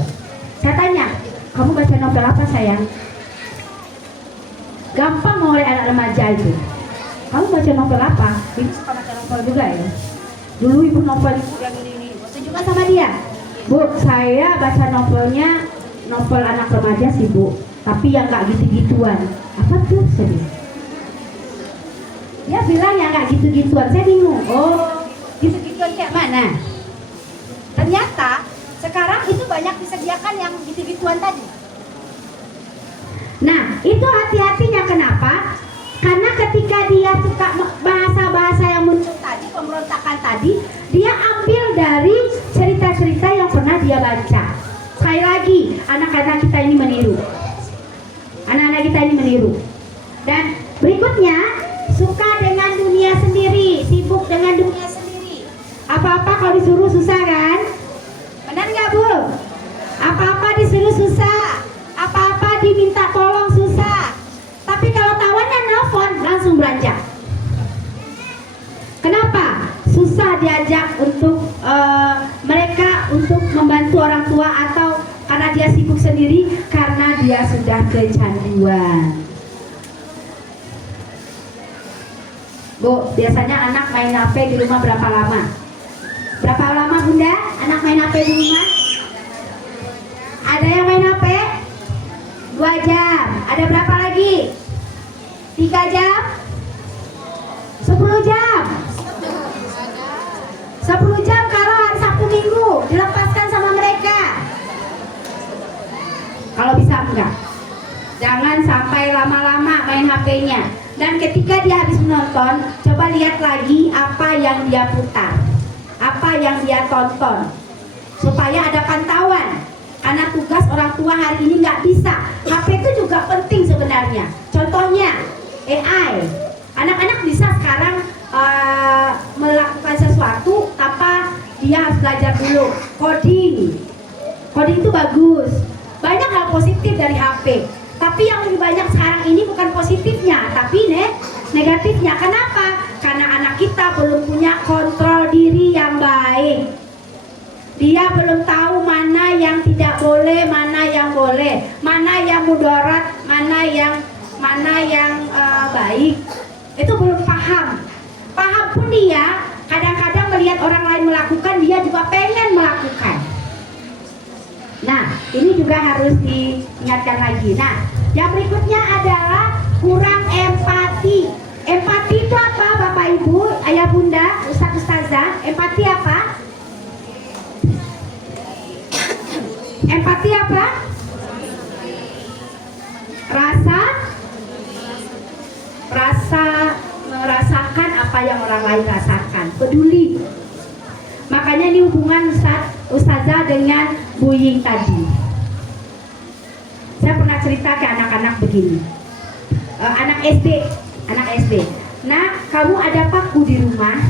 Saya tanya, kamu baca novel apa sayang? Gampang oleh anak remaja itu. Kamu baca novel apa? Ibu suka baca novel juga ya? Dulu ibu novel ibu yang ini. Tunjukkan sama dia. Bu, saya baca novelnya novel anak remaja sih, Bu. Tapi yang gak gitu-gituan. Apa tuh? Sedih. Dia bilang yang gak gitu-gituan. Saya bingung. Oh, gitu-gituan kayak mana? Ternyata sekarang itu banyak disediakan yang gitu-gituan tadi. Nah, itu hati-hatinya. Kenapa? Karena ketika dia suka bahasa-bahasa yang muncul tadi, pemberontakan tadi, dia ambil dari cerita-cerita yang pernah dia baca. Sekali lagi, anak-anak kita ini meniru. Anak-anak kita ini meniru. Dan berikutnya, suka dengan dunia sendiri, sibuk dengan dunia sendiri. Apa-apa kalau disuruh susah kan? Benar nggak, Bu? Apa-apa disuruh susah. Apa-apa diminta tolong susah. Tapi kalau tawannya nelfon langsung beranjak. Kenapa? Susah diajak untuk mereka untuk membantu orang tua, atau karena dia sibuk sendiri, karena dia sudah kecanduan. Bu, biasanya anak main HP di rumah berapa lama? Berapa lama, Bunda? Anak main HP di rumah? Ada yang main HP? 2 jam. Ada berapa lagi? 3 jam? 10 jam? 10 jam kalau hari Sabtu Minggu dilepaskan sama mereka. Kalau bisa enggak. Jangan sampai lama-lama main HP-nya. Dan ketika dia habis menonton, coba lihat lagi apa yang dia putar, apa yang dia tonton, supaya ada pantauan. Karena tugas orang tua hari ini nggak bisa. HP itu juga penting sebenarnya. Contohnya AI. Anak-anak bisa sekarang melakukan sesuatu tanpa dia harus belajar dulu. Coding itu bagus. Banyak hal positif dari HP. Tapi yang lebih banyak sekarang ini bukan positifnya, tapi negatifnya. Kenapa? Karena anak kita belum punya kontrol diri yang baik. Dia belum tahu mana yang tidak boleh, mana yang boleh, mana yang mudarat, mana yang baik. Itu belum paham. Paham pun dia kadang-kadang melihat orang lain melakukan, dia juga pengen melakukan. Nah, ini juga harus diingatkan lagi. Nah, Yang berikutnya adalah kurang empati. Empati itu apa Bapak Ibu, Ayah Bunda, Ustaz Ustazah? Empati apa? Empati apa? Rasa merasakan apa yang orang lain rasakan, peduli. Makanya ini hubungan Ustazah dengan Bu Ying tadi. Saya pernah cerita ke anak-anak begini, anak SD. Nah, kamu ada paku di rumah,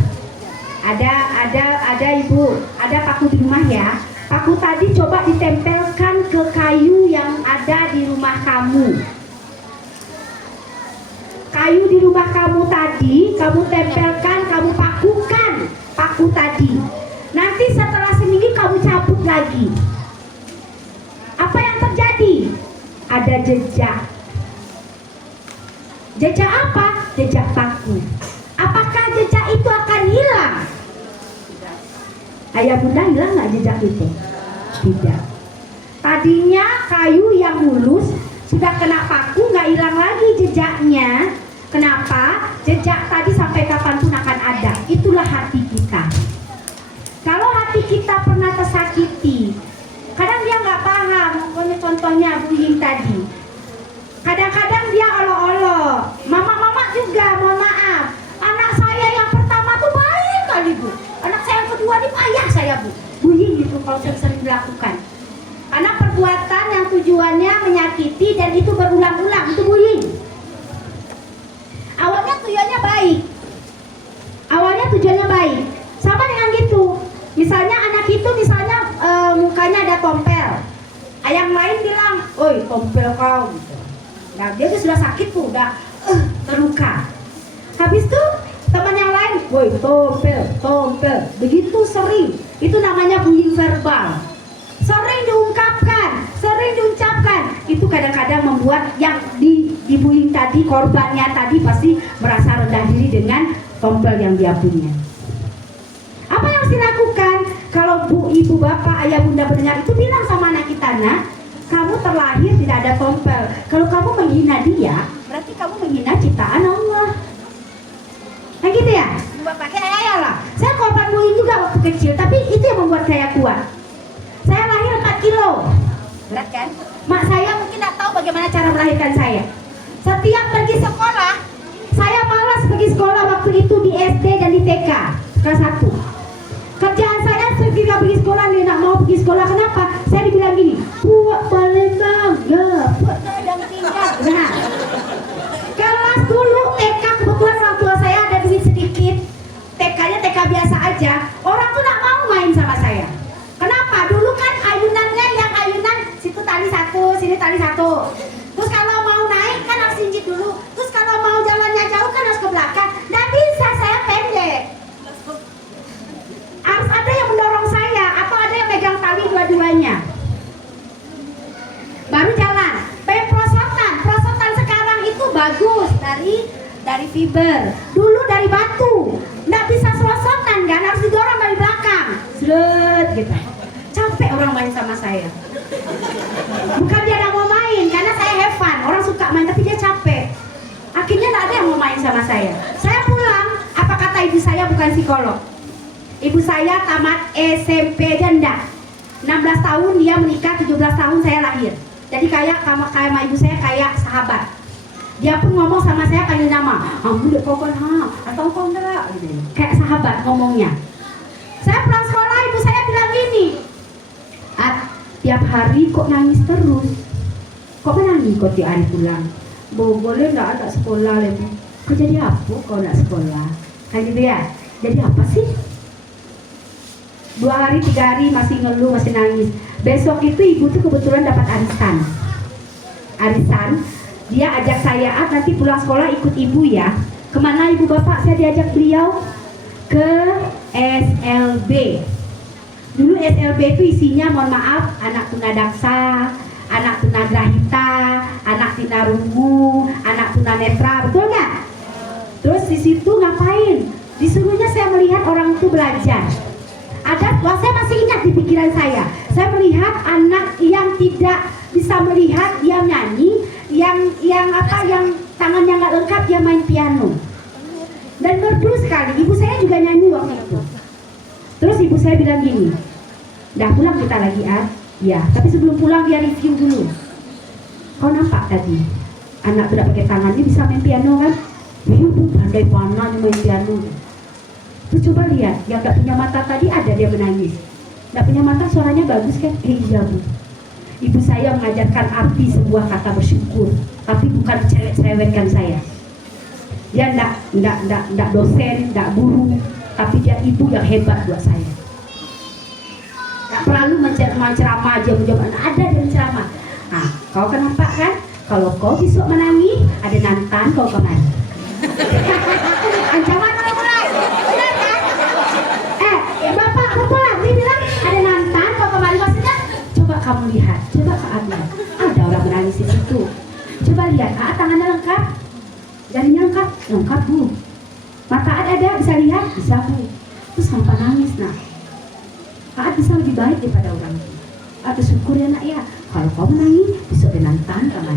ada ibu, ada paku di rumah ya. Paku tadi coba ditempelkan ke kayu yang ada di rumah kamu. Kayu di rumah kamu tadi, kamu tempelkan, kamu pakukan paku tadi. Nanti setelah seminggu kamu cabut lagi. Apa yang terjadi? Ada jejak. Jejak apa? Jejak paku. Apakah jejak itu akan hilang? Ayah Bunda, hilang nggak jejak itu? Tidak. Tadinya kayu yang mulus, sudah kena paku nggak hilang lagi jejaknya. Kenapa? Jejak tadi sampai kapanpun akan ada. Itulah hati kita. Kalau hati kita pernah tersakiti, kadang dia nggak paham. Contohnya Bu Ying tadi. Kadang-kadang dia olo-olo. Mama-mama juga, mohon maaf. Anak saya yang pertama tuh baik kali Bu. Anak saya yang kedua ini payah saya Bu. Bu Ying gitu kalau sering dilakukan. Karena perbuatan yang tujuannya menyakiti dan itu berulang-ulang, itu Bu Ying. Awalnya tujuannya baik. Sama dengan gitu. Misalnya anak itu mukanya ada tompel. Yang lain bilang, "Oi, tompel kau." Gitu. Nah, dia tuh sudah sakit tuh, udah terluka. Habis itu teman yang lain, "Woi, tompel." Begitu sering. Itu namanya bullying verbal. Sering diungkapkan, sering diucapkan. Itu kadang-kadang membuat yang dibullying tadi, korbannya tadi pasti merasa rendah diri dengan tompel yang dia punya. Apa yang harus dilakukan? Kalau ibu, bapak, ayah, bunda mendengar itu, bilang sama anak kita, "Nak, kamu terlahir tidak ada tompel. Kalau kamu menghina dia, berarti kamu menghina ciptaan Allah." Nah gitu ya? Bapak kayak ayah lah. Saya korban bullying juga waktu kecil, tapi itu yang membuat saya kuat. Saya lahir 4 kilo. Berat kan? Mak saya mungkin tidak tahu bagaimana cara melahirkan saya. Setiap pergi sekolah, saya malas pergi sekolah waktu itu di SD dan di TK kelas 1. Kerjaan saya ketika pergi sekolah, dia nak mau pergi sekolah. Kenapa? Saya dibilang gini, "Buat Palembang, ya, buat dan tingkat." Nah, kelas dulu TK, kebetulan orang tua saya ada duit sedikit. TK-nya TK biasa aja. Orang tuh nak mau main sama saya. Kenapa? Dulu kan ayunannya yang ayunan situ tali satu, sini tali satu. Terus kalau mau naik kan harus injit dulu. Terus kalau mau jalannya jauh kan harus ke belakang. Nggak bisa, saya pendek. Harus ada yang mendorong saya atau ada yang megang tali dua-duanya. Baru jalan. Perosotan sekarang itu bagus dari fiber. Dulu dari batu. Nggak bisa serosotan kan, harus didorong dari belakang. Seret gitu. Capek orang main sama saya. Bukan dia nggak mau main, karena saya have fun. Orang suka main tapi dia capek. Akhirnya nggak ada yang mau main sama saya. Saya pulang, apa kata ibu saya, bukan psikolog. Ibu saya tamat SMP janda. 16 tahun dia menikah, 17 tahun saya lahir. Jadi kayak sama ibu saya kayak sahabat. Dia pun ngomong sama saya panggil nama. "Kamu dek kau kan atau kau enggak?" gitu. Kayak sahabat ngomongnya. Saya pulang sekolah, ibu saya bilang gini, "Tiap hari kok nangis terus? Kok menangis kok tiap hari pulang? Boleh enggak ada sekolah lagi? Kok jadi apa kau nak sekolah?" Kayak gitu ya. Jadi apa sih? 2 hari 3 hari masih ngeluh, masih nangis. Besok itu ibu tuh kebetulan dapat arisan. Dia ajak saya, nanti pulang sekolah ikut ibu ya. Kemana ibu bapak? Saya diajak beliau ke SLB. Dulu SLB itu isinya, mohon maaf, anak tunadaksa, anak tunagrahita, anak tunarungu, anak tunanetra, betul nggak? Terus di situ ngapain? Disuruhnya saya melihat orang itu belajar. Saya masih ingat di pikiran saya melihat anak yang tidak bisa melihat, dia nyanyi, yang tangannya nggak lengkap dia main piano. Dan merdu sekali. Ibu saya juga nyanyi waktu itu. Terus ibu saya bilang gini, "Dah pulang kita lagi, Ad?" Ya, tapi sebelum pulang dia review dulu. "Kau nampak tadi anak tidak pakai tangan ini bisa main piano kan? Iya bu, pandai panah main piano. Tuh coba lihat, yang nggak punya mata tadi ada dia menangis. Nggak punya mata suaranya bagus kan? Iya bu." Ibu saya mengajarkan arti sebuah kata bersyukur, tapi bukan cerewetkan saya. Dia enggak dosen, enggak guru, tapi dia ibu yang hebat buat saya. Enggak perlu menceramah aja, ada dia menceramah. Nah, kau kenapa kan? Kalau kau besok menangis, ada nantan kau kemana? Ancaman orang-orang, benar kan? Bapak betul lah, dia bilang ada nantan kau kemana? Maksudnya, coba kamu lihat, coba Kak Adnan, ada orang menangis di situ. Coba lihat, tangannya lengkap, jarinya lengkap, lengkap bu. Mata ada, bisa lihat, bisa bu. Terus sampai nangis nak. Kak bisa lebih baik daripada orang itu. Bersyukur ya nak ya. Kalau kau menangis, besok denantan ramai.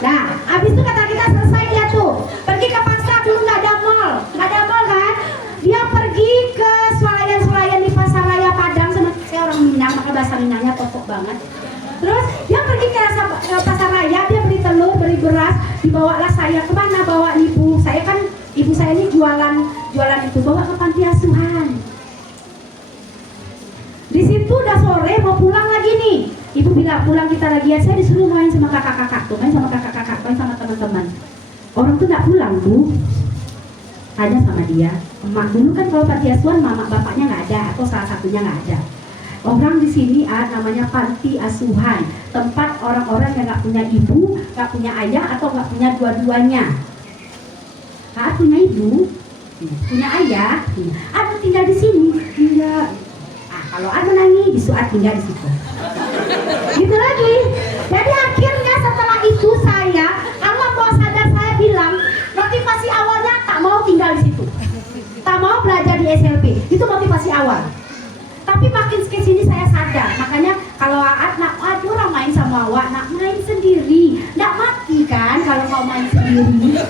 Nah, habis itu kata kita selesai dia tuh. Pergi ke pasar dulu, nggak ada mall kan? Dia pergi ke swalayan di pasar raya Padang, sama saya orang Minang, maka bahasa Minangnya pokok banget. Terus dia pergi ke pasar raya, dia beli telur, beli beras, dibawalah saya kemana? Bawa ibu. Ibu saya ini jualan itu, bawa ke panti asuhan. Di situ udah sore mau pulang lagi nih. Ibu bilang pulang kita lagi ya. Saya disuruh main sama kakak-kakak tuh, main sama teman-teman. Orang tuh nggak pulang bu. Tanya sama dia. Emak dulu kan kalau panti asuhan mama bapaknya nggak ada atau salah satunya nggak ada. Orang di sini namanya panti asuhan, tempat orang-orang yang nggak punya ibu, nggak punya ayah atau nggak punya dua-duanya. Punya ibu, punya ayah, Ad tinggal di sini, enggak. Kalau Ad menangis, besok Ad tinggal di situ. Gitu lagi. Jadi akhirnya setelah itu Allah bawah sadar saya bilang, motivasi awalnya tak mau tinggal di situ, tak mau belajar di SLP, itu motivasi awal. Tapi makin kesini saya sadar, makanya kalau Ad orang main sama awak, nak main sendiri, nggak mati kan kalau kau main sendiri.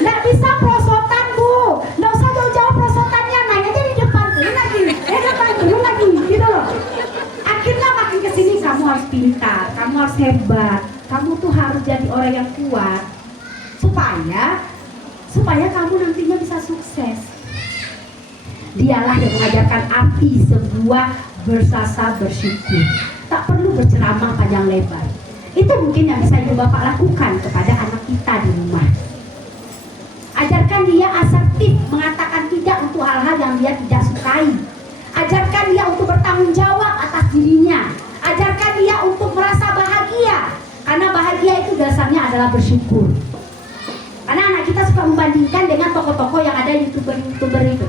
Nggak bisa prosotan bu, nggak usah jauh-jauh prosotannya, naik aja di depan dulu lagi, gitu loh. Akhirnya makin kesini kamu harus pintar, kamu harus hebat, kamu tuh harus jadi orang yang kuat, supaya kamu nantinya bisa sukses. Dialah yang mengajarkan arti sebuah bersasa bersyukur. Tak perlu berceramah panjang lebar. Itu mungkin yang bisa ibu bapak lakukan kepada anak kita di rumah. Ajarkan dia asertif, mengatakan tidak untuk hal-hal yang dia tidak sukai. Ajarkan dia untuk bertanggung jawab atas dirinya. Ajarkan dia untuk merasa bahagia, karena bahagia itu dasarnya adalah bersyukur. Karena anak kita suka membandingkan dengan tokoh-tokoh yang ada youtuber itu.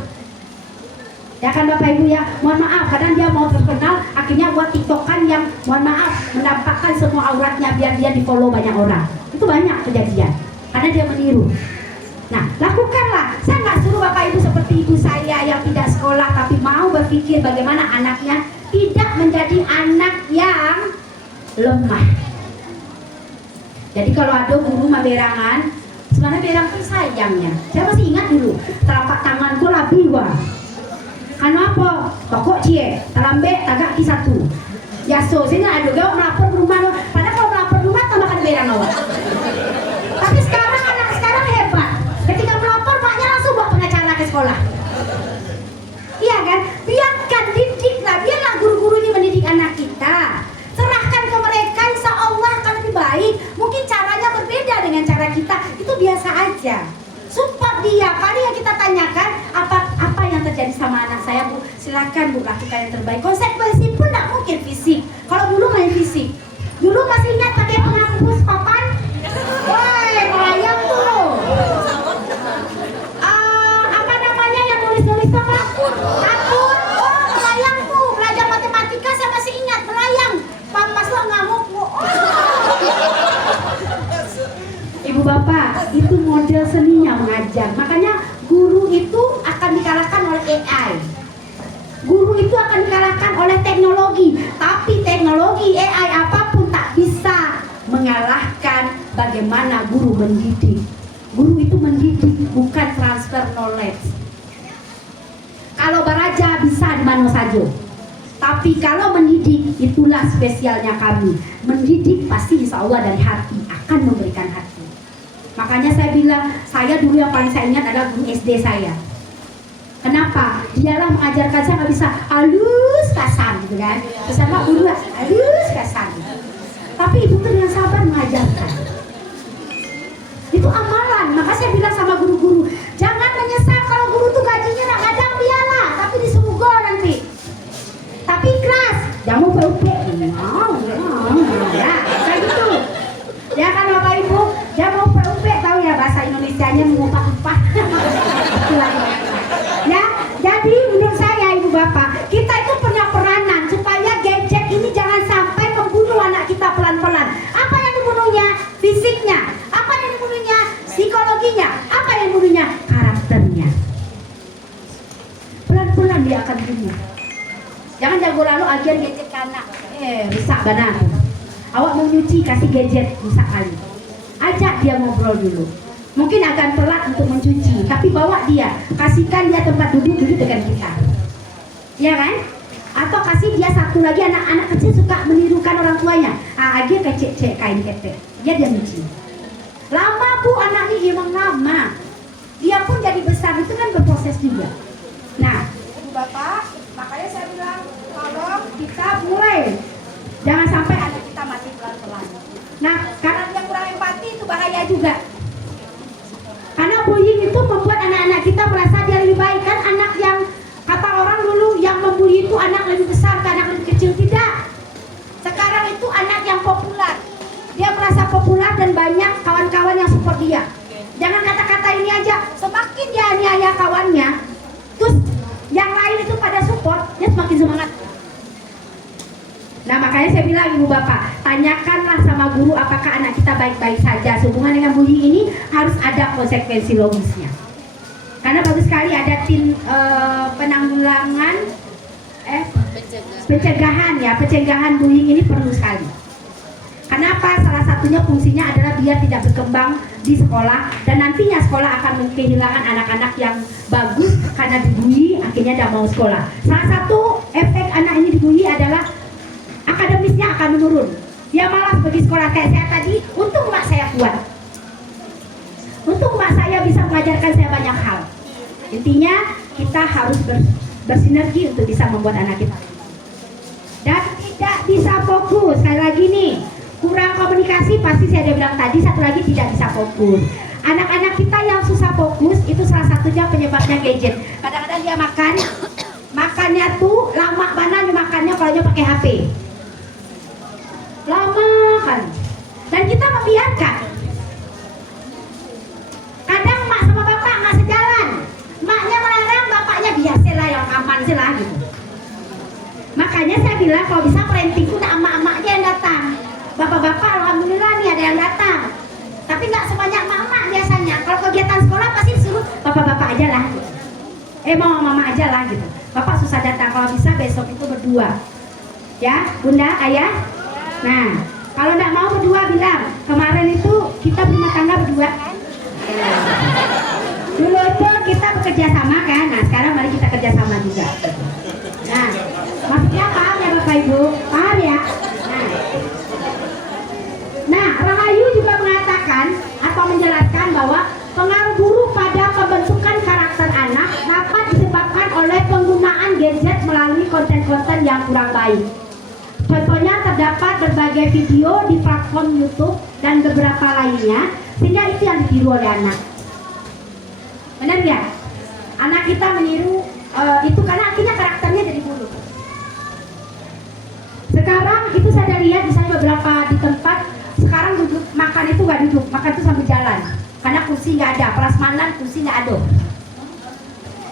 Ya kan Bapak Ibu ya, mohon maaf, kadang dia mau terkenal, akhirnya buat tiktokan yang mohon maaf menampakkan semua auratnya biar dia di follow banyak orang. Itu banyak kejadian, karena dia meniru. Nah, lakukanlah. Saya nggak suruh Bapak Ibu seperti ibu saya yang tidak sekolah tapi mau berpikir bagaimana anaknya tidak menjadi anak yang lemah. Jadi kalau ada guru maberangan, sebenarnya berang itu sayangnya. Saya masih ingat dulu, telapak tanganku labi wah. Anu apa? Pokok cie, talambe tagak ki satu. Ya so, saya ada gak melapor rumah, padahal kalau melapor rumah tambahkan berang awak. Tapi sekarang anak sekarang hebat. Ketika melapor maknya langsung bawa pengacara ke sekolah. Iya kan? Biarkan, didiklah, biarlah guru-guru ini mendidik anak kita. Serahkan ke mereka, insya Allah akan lebih baik. Mungkin caranya berbeda dengan cara kita, itu biasa aja. Support dia, paling yang kita tanyakan apa yang terjadi sama anak saya bu, silakan bu lakukan yang terbaik. Konsekuensi pun tidak mungkin fisik. Kalau dulu main fisik, dulu masih ingat pakai penghapus papan, woi melayang tuh. Apa namanya yang nulis-nulis apa? Akun. Oh melayang tuh, belajar matematika saya masih ingat melayang. Pas lo ngamuk bu. Ibu bapak, itu model seninya mengajar. Makanya guru itu akan dikalahkan oleh AI. Guru itu akan dikalahkan oleh teknologi. Tapi teknologi AI apapun tak bisa mengalahkan bagaimana guru mendidik. Guru itu mendidik, bukan transfer knowledge. Kalau beraja bisa di mana saja, tapi kalau mendidik, itulah spesialnya kami. Mendidik pasti insya Allah dari hati, akan memberikan hati. Makanya saya bilang, saya dulu yang paling saya ingat adalah guru SD saya. Kenapa? Dialah mengajarkan saya nggak bisa halus kasar gitu kan. Bersama guru halus kasar gitu. Tapi ibu tuh dengan sabar mengajarkan. Itu amalan. Maka saya bilang sama guru-guru, jangan menyesal kalau guru tuh gajinya nak kadang biarlah, tapi disugo nanti. Tapi ikhlas, jangan mau PUP. Ya, kayak gitu. Ya kan Bapak Ibu, jangan mau PUP, tahu ya bahasa Indonesianya mengupah-upah. Ya, jadi menurut saya Ibu Bapak, kita itu punya peranan supaya gadget ini jangan sampai membunuh anak kita pelan-pelan. Apa yang dibunuhnya? Fisiknya. Apa yang dibunuhnya? Psikologinya. Apa yang dibunuhnya? Karakternya. Pelan-pelan dia akan bunuh. Jangan jago lalu ajar gadget ke anak. Rusak benar. Awak mau nyuci kasih gadget, rusak kali. Ajak dia ngobrol dulu. Mungkin akan telat untuk mencuci, tapi bawa dia, kasihkan dia tempat duduk dengan kita, ya kan? Atau kasih dia satu lagi, anak-anak kecil suka menirukan orang tuanya. Dia kecek kain ketek, dia nyuci. Lama bu anak ini emang lama, dia pun jadi besar itu kan berproses juga. Nah, Ibu Bapak, makanya saya bilang kalau kita mulai, jangan sampai anak kita mati pelan-pelan. Nah, karena dia kurang empati itu bahaya juga. Karena bullying itu membuat anak-anak kita merasa dia lebih baik. Kan anak yang kata orang dulu yang membuli itu anak lebih besar ke anak lebih kecil. Tidak. Sekarang itu anak yang populer. Dia merasa populer dan banyak kawan-kawan yang support dia. Jangan kata-kata ini aja. Semakin dia aniaya kawannya, terus yang lain itu pada support, dia semakin semangat. Nah makanya saya bilang Ibu Bapak, tanyakanlah sama guru apakah anak kita baik-baik saja. Sehubungan dengan bullying ini harus ada konsekuensi logisnya. Karena bagus sekali ada tim penanggulangan pencegahan bullying ini perlu sekali. Kenapa? Salah satunya fungsinya adalah biar tidak berkembang di sekolah dan nantinya sekolah akan kehilangan anak-anak yang bagus karena dibully akhirnya tidak mau sekolah. Salah satu efek anak ini dibully adalah akademisnya akan menurun. Dia malas pergi sekolah. Kayak saya tadi, untung mak saya kuat. Untung mak saya bisa mengajarkan saya banyak hal. Intinya kita harus bersinergi untuk bisa membuat anak kita. Dan tidak bisa fokus. Sekali lagi nih, kurang komunikasi pasti saya udah bilang tadi. Satu lagi tidak bisa fokus. Anak-anak kita yang susah fokus itu salah satunya penyebabnya gadget. Kadang-kadang dia makannya tuh lama banget makannya kalau dia pakai HP. Lama kan, dan kita membiarkan. Kadang mak sama bapak nggak sejalan, maknya melarang, bapaknya biasalah yang aman sih lah gitu. Makanya saya bilang kalau bisa parenting itu udah emak-emaknya yang datang. Bapak-bapak alhamdulillah nih ada yang datang, tapi nggak sebanyak emak-emak biasanya. Kalau kegiatan sekolah pasti suruh bapak-bapak aja lah gitu. Mau mama aja lah gitu. Bapak susah datang, kalau bisa besok itu berdua. Ya, bunda, ayah. Nah, kalau nggak mau berdua bilang, kemarin itu kita berumah tangga berdua kan? Dulu itu kita bekerja sama kan, nah sekarang mari kita kerja sama juga. Nah, maksudnya paham ya Bapak Ibu? Paham ya? Nah, Rahayu juga mengatakan atau menjelaskan bahwa pengaruh guru pada pembentukan karakter anak dapat disebabkan oleh penggunaan gadget melalui konten-konten yang kurang baik. Contohnya terdapat berbagai video di platform YouTube dan beberapa lainnya, sehingga itu yang ditiru oleh anak. Benar ya? Anak kita meniru itu karena akhirnya karakternya jadi buruk. Sekarang itu saya lihat misalnya beberapa di tempat sekarang duduk makan itu nggak duduk, makan itu sambil jalan. Karena kursi nggak ada, prasmanan kursi nggak ada.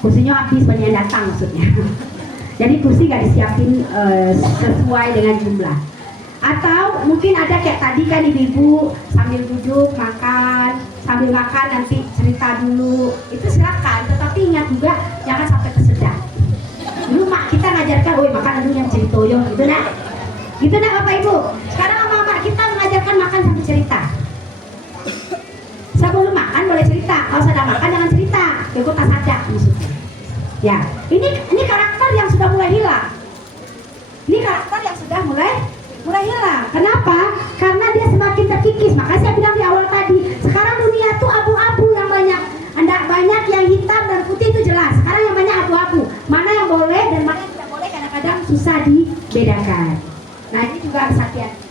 Kursinya habis banyak yang datang maksudnya. Jadi kursi nggak disiapin sesuai dengan jumlah. Atau mungkin ada kayak tadi kan ibu-ibu sambil duduk makan, sambil makan nanti cerita dulu. Itu silakan, tetapi ingat juga jangan sampai kesedak. Dulu mak kita ngajarkan, makan dulu yang ceritoyo gitu nak. Gitu nak Bapak Ibu. Sekarang mama kita mengajarkan makan sambil boleh cerita. Kalau sedang makan jangan cerita. Ikut tas saja maksudnya. Ya, ini karakter yang sudah mulai hilang. Ini karakter yang sudah mulai hilang. Kenapa? Karena dia semakin terkikis. Makanya saya bilang di awal tadi, sekarang dunia tuh abu-abu yang banyak. Anda banyak yang hitam dan putih itu jelas. Sekarang yang banyak abu-abu. Mana yang boleh dan mana yang tidak boleh kadang-kadang susah dibedakan. Nah, ini juga harus hati-hati.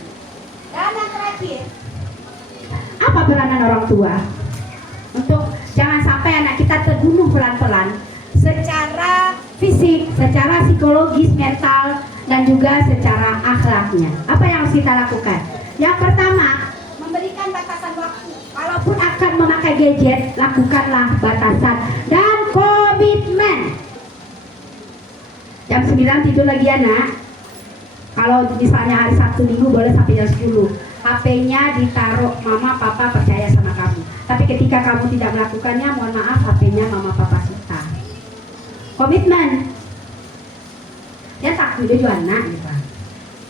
Dan yang terakhir, apa peranan orang tua? Untuk jangan sampai anak kita terbunuh pelan-pelan secara fisik, secara psikologis, mental, dan juga secara akhlaknya. Apa yang harus kita lakukan? Yang pertama, memberikan batasan waktu. Walaupun akan memakai gadget, lakukanlah batasan dan komitmen. Jam 9 tidur lagi anak. Kalau misalnya hari Sabtu Minggu boleh sampai jam 10. HP-nya ditaruh, mama papa percaya sama kamu. Tapi ketika kamu tidak melakukannya, mohon maaf, HP-nya mama papa sita. Komitmen. Dia takut dia jual anak gitu.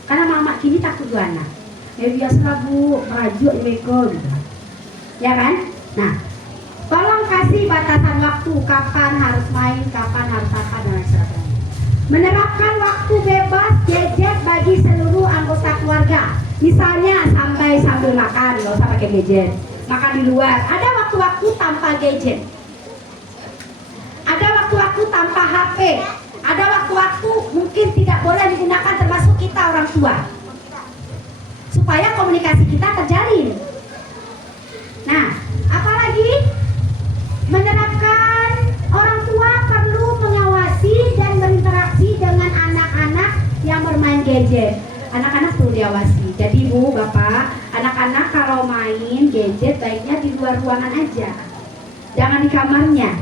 Karena mama kini takut jual anak. Ya biasa bu, merajuk mereka gitu. Ya kan? Nah, tolong kasih batasan waktu kapan harus main, kapan harus apa dan sebagainya. Menerapkan waktu bebas gadget bagi seluruh anggota keluarga. Misalnya sambil makan, nggak usah pakai gadget. Makan di luar. Ada waktu-waktu tanpa gadget. Ada waktu-waktu tanpa HP. Ada waktu-waktu mungkin tidak boleh digunakan termasuk kita orang tua. Supaya komunikasi kita terjalin. Nah, apalagi menerapkan orang tua perlu mengawasi dan berinteraksi dengan anak-anak yang bermain gadget. Anak-anak perlu diawasi. Jadi bu, bapak, anak-anak kalau main gadget baiknya di luar ruangan aja. Jangan di kamarnya.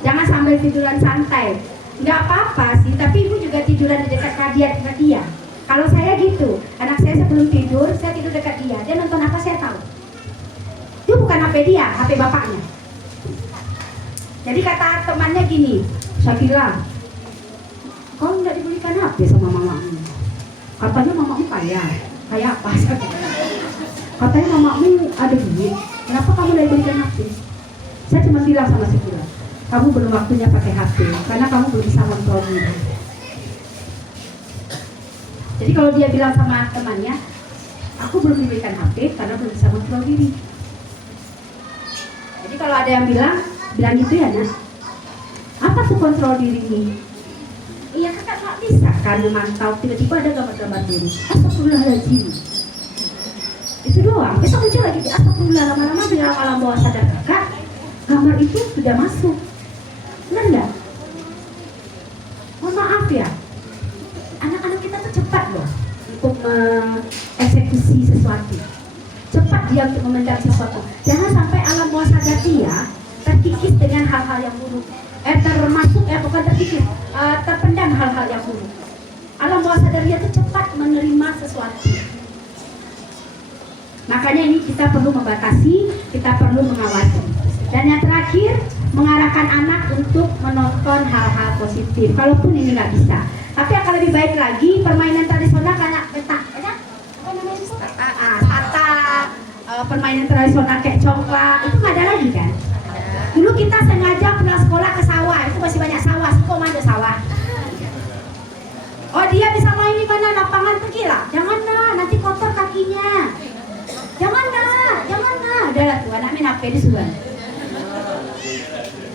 Jangan sambil tiduran santai. Nggak apa-apa sih, tapi ibu juga tiduran di dekat dia. Kalau saya gitu, anak saya sebelum tidur, saya tidur dekat dia. Dia nonton apa saya tahu. Itu bukan HP dia, HP bapaknya. Jadi kata temannya gini, Syakila, kau nggak dibelikan HP sama mamamu? Katanya mamamu kaya apa? Katanya mamamu ada duit, kenapa kamu nggak dibelikan HP? Saya cuma bilang sama Syakila, kamu belum waktunya pakai HP, karena kamu belum bisa kontrol diri. Jadi kalau dia bilang sama temannya, aku belum diberikan HP karena belum bisa kontrol diri. Jadi kalau ada yang bilang gitu ya nak, apa tuh kontrol diri ini? Iya kakak nggak bisa kan memantau tiba-tiba ada gambar-gambar diri. Astagfirullahaladzim. Itu doang. Besok muncul lagi astagfirullah, lama-lama di alam bawah sadar kakak, gambar itu sudah masuk. Benar nggak? Mohon maaf ya, anak-anak kita tuh cepat loh untuk mengeksekusi sesuatu. Cepat dia untuk memendam sesuatu. Jangan sampai alam bawah sadar dia terkikis dengan hal-hal yang buruk. Bukan terkikis, terpendam hal-hal yang buruk. Alam bawah sadar dia tuh cepat menerima sesuatu. Makanya ini kita perlu membatasi, kita perlu mengawasi. Dan yang terakhir, mengarahkan anak untuk menonton hal-hal positif. Kalaupun ini nggak bisa, tapi akan lebih baik lagi permainan tradisional kayak petak, ya? Apa namanya itu? Permainan tradisional kayak congklak itu nggak ada lagi kan? Dulu kita sengaja pulang sekolah ke sawah, itu masih banyak sawah, kok ada sawah. Oh dia bisa main di mana lapangan pergi lah, jangan nah, nanti kotor kakinya. Jangan nah, udahlah tuh anak main HP di suan.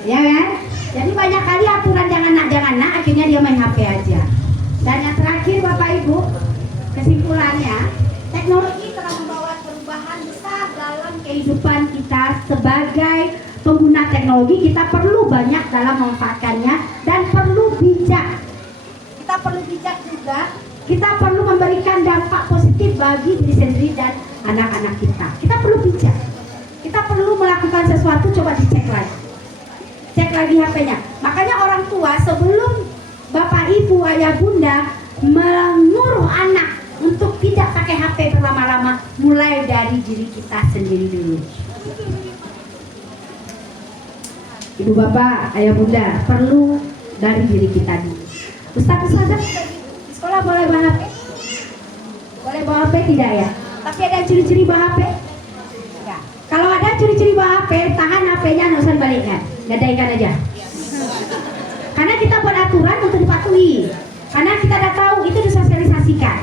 Ya kan? Jadi banyak kali aturan jangan nak, akhirnya dia main HP aja. Dan yang terakhir Bapak Ibu, kesimpulannya, teknologi telah membawa perubahan besar dalam kehidupan kita. Sebagai pengguna teknologi, kita perlu banyak dalam memanfaatkannya dan perlu bijak. Kita perlu bijak juga, kita perlu memberikan dampak positif bagi diri sendiri dan anak-anak kita. Kita perlu bijak. Kita perlu melakukan sesuatu, coba dicek lagi. Cek lagi HP-nya. Makanya orang tua sebelum bapak ibu ayah bunda menyuruh anak untuk tidak pakai HP berlama-lama, mulai dari diri kita sendiri dulu. Ibu bapak ayah bunda perlu dari diri kita dulu. Ustaz di sekolah boleh bawa HP? Boleh bawa HP tidak ya? Tapi ada ciri-ciri bawa HP? Ya. Kalau ada curi-curi bawa HP, tahan HP-nya, nggak usah dibalikkan, gadaikan aja. Karena kita buat aturan untuk dipatuhi. Karena kita udah tahu itu disosialisasikan.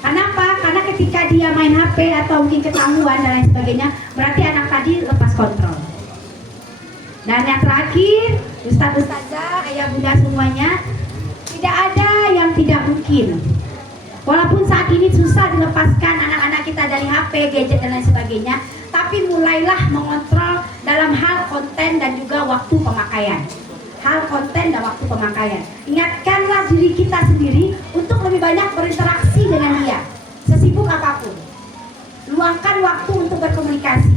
Kenapa? Karena ketika dia main HP atau mungkin ketahuan dan lain sebagainya, berarti anak tadi lepas kontrol. Dan yang terakhir, ustaz-ustazah, ayah bunda semuanya, tidak ada yang tidak mungkin. Walaupun saat ini susah dilepaskan anak-anak kita dari HP, gadget dan lain sebagainya, tapi mulailah mengontrol dalam hal konten dan juga waktu pemakaian. Hal konten dan waktu pemakaian. Ingatkanlah diri kita sendiri untuk lebih banyak berinteraksi dengan dia, sesibuk apapun. Luangkan waktu untuk berkomunikasi.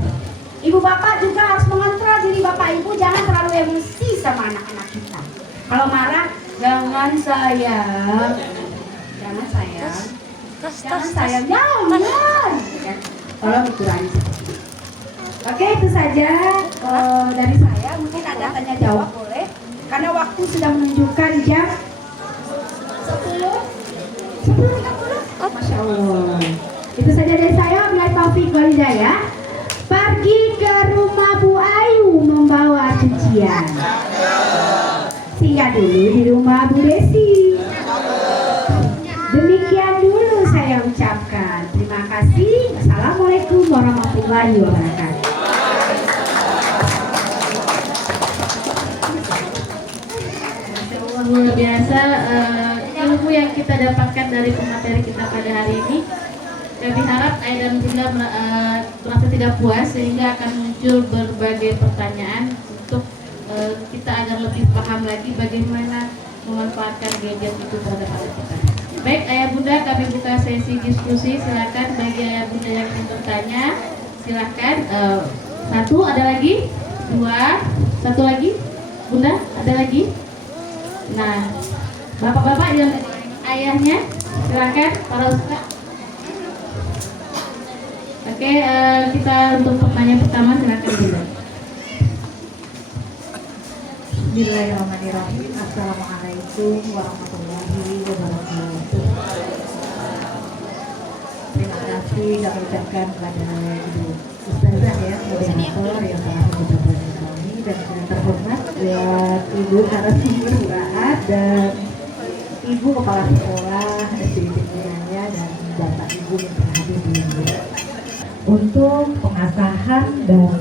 Ibu bapak juga harus mengontrol diri bapak ibu, jangan terlalu emosi sama anak-anak kita. Kalau marah, jangan sayang, jangan sayang, jangan sayang, jangan. Tolong dikurangi. Oke, itu saja dari saya. Mungkin ada tanya jawab, boleh? Karena waktu sudah menunjukkan jam 10.30. Masya Allah. Itu saja dari saya. Wabillahi taufiq wal hidayah. Pergi ke rumah Bu Ayu membawa cucian. Singgah dulu di rumah Bu Desi. Demikian dulu saya ucapkan. Terima kasih. Assalamualaikum warahmatullahi wabarakatuh. Luar biasa ilmu yang kita dapatkan dari pemateri kita pada hari ini. Kami harap Ayah dan Bunda merasa tidak puas, sehingga akan muncul berbagai pertanyaan untuk kita agar lebih paham lagi bagaimana memanfaatkan gadget itu terhadap anak kita. Baik Ayah Bunda, kami buka sesi diskusi. Silakan bagi Ayah Bunda yang ingin bertanya, silakan. Satu, ada lagi? Dua, satu lagi? Bunda, ada lagi? Nah, bapak-bapak yang ayahnya, silakan para ustaz. Oke, kita untuk pertanyaan pertama silakan Bunda. Bismillahirrahmanirrahim. Assalamualaikum warahmatullahi wabarakatuh. Terima kasih kami ucapkan kepada Ibu Ustazah ya, moderator yang telah memudahkan kami, dan yang terhormat buat Ibu narasumber Uraat dan Ibu Kepala Sekolah SD Tinggiannya dan Bapak Ibu yang telah hadir di sini untuk pengasahan dan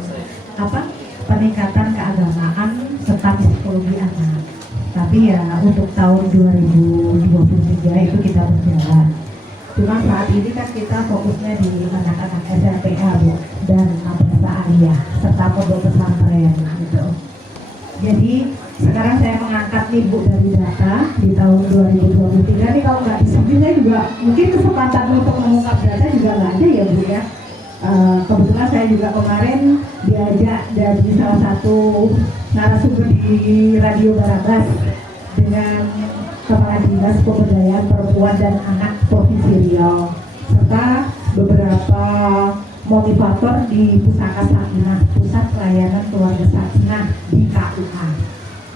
peningkatan keagamaan serta psikologi anak. Tapi ya untuk tahun 2023 itu kita berjalan. Cuma saat ini kan kita fokusnya di anak-anak SMPA Bu, dan bahasa aliyah serta pondok pesantren gitu. Jadi sekarang saya mengangkat nih Bu dari data di tahun 2023 nih. Kalau nggak disebut saya juga mungkin kesempatan untuk mengungkap data juga nggak ada ya Bu ya. Kebetulan saya juga kemarin diajak dari salah satu narasumber di Radio Barabas dengan Kepala Dinas Pemberdayaan Perempuan dan Anak Provinsi Riau, serta beberapa motivator di Pusaka Sakinah, Pusat Pelayanan Keluarga Sakinah di KUA.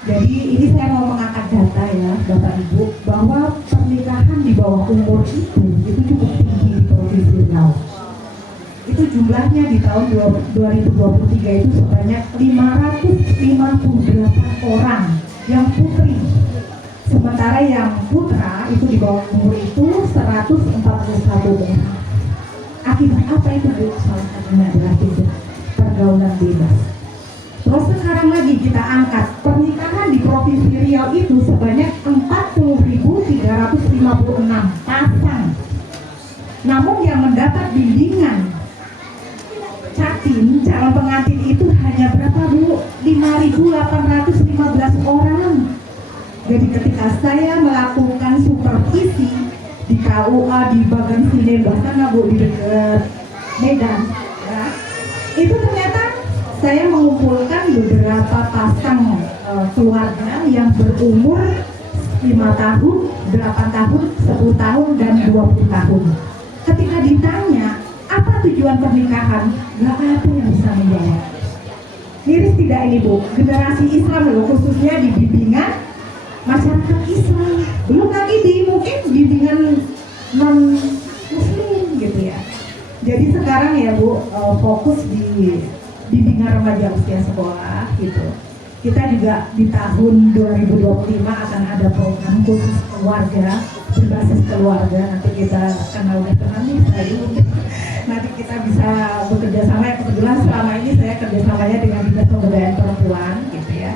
Jadi ini saya mau mengangkat data ya Bapak Ibu, bahwa pernikahan di bawah umur itu cukup tinggi di Provinsi Riau. Itu jumlahnya di tahun 2023 itu sebanyak 558 orang yang putri. Sementara yang putra itu di bawah umur itu 141 orang. Akibat apa itu Bu? Salah satunya adalah pergaulan bebas. Terus sekarang lagi kita angkat pernikahan di Provinsi Riau itu sebanyak 40.356 pasang. Namun yang mendapat bimbingan calon pengantin itu hanya berapa Bu? 5.815 orang. Jadi ketika saya melakukan supervisi di KUA di Bagan Sine, bahkan Bu di dekat Medan ya, itu ternyata saya mengumpulkan beberapa pasang keluarga yang berumur 5 tahun, 8 tahun, 10 tahun, dan 20 tahun. Ketika ditanya apa tujuan pernikahan, nggak ada yang bisa menjawab. Miris tidak ini Bu? Generasi Islam loh, khususnya di bimbingan masyarakat Islam. Belum lagi di mungkin bimbingan non Muslim gitu ya. Jadi sekarang ya Bu, fokus di bimbingan remaja usia sekolah gitu. Kita juga di tahun 2025 akan ada program khusus keluarga, berbasis keluarga. Nanti kita karena udah kenal nih saya, nanti kita bisa bekerja sama. Kebetulan selama ini saya kerjasamanya dengan Dinas Pemberdayaan Perempuan gitu ya.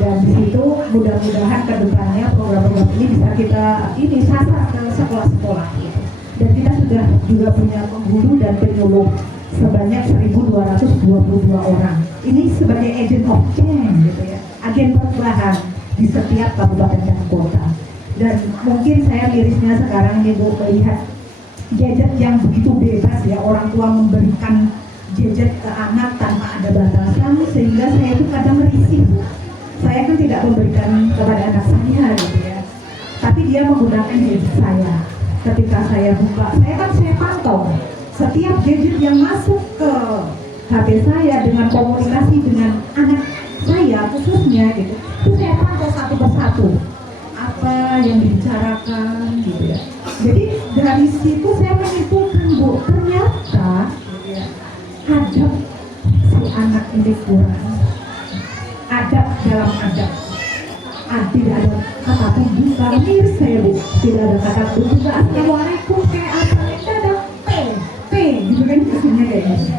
Dan di situ mudah-mudahan ke depannya program-program ini bisa kita sasar ke sekolah-sekolah gitu. Dan kita sudah juga punya penghulu dan penyuluh sebanyak 1.222 orang. Ini sebagai agent of change gitu ya, agen perubahan di setiap kabupaten dan kota. Dan mungkin saya mirisnya sekarang ini Bu melihat gadget yang begitu bebas ya, orang tua memberikan gadget ke anak tanpa ada batasan, sehingga saya itu kadang risih Bu. Saya kan tidak memberikan kepada anak saya gitu ya, tapi dia menggunakan gadget saya. Ketika saya buka, saya pantau setiap gadget yang masuk ke HP saya dengan komunikasi dengan anak saya khususnya gitu, itu saya pantau satu persatu apa yang dibicarakan gitu ya. Jadi dari situ saya menyimpulkan Bu, ternyata gitu ya, adab si anak ini kurang, adab dalam adab. Tidak ada kata pembuka, miris saya Bu, tidak ada kata pembuka. Assalamualaikum kayak apa? Tidak ada P gitu kan, isinya kayak gitu.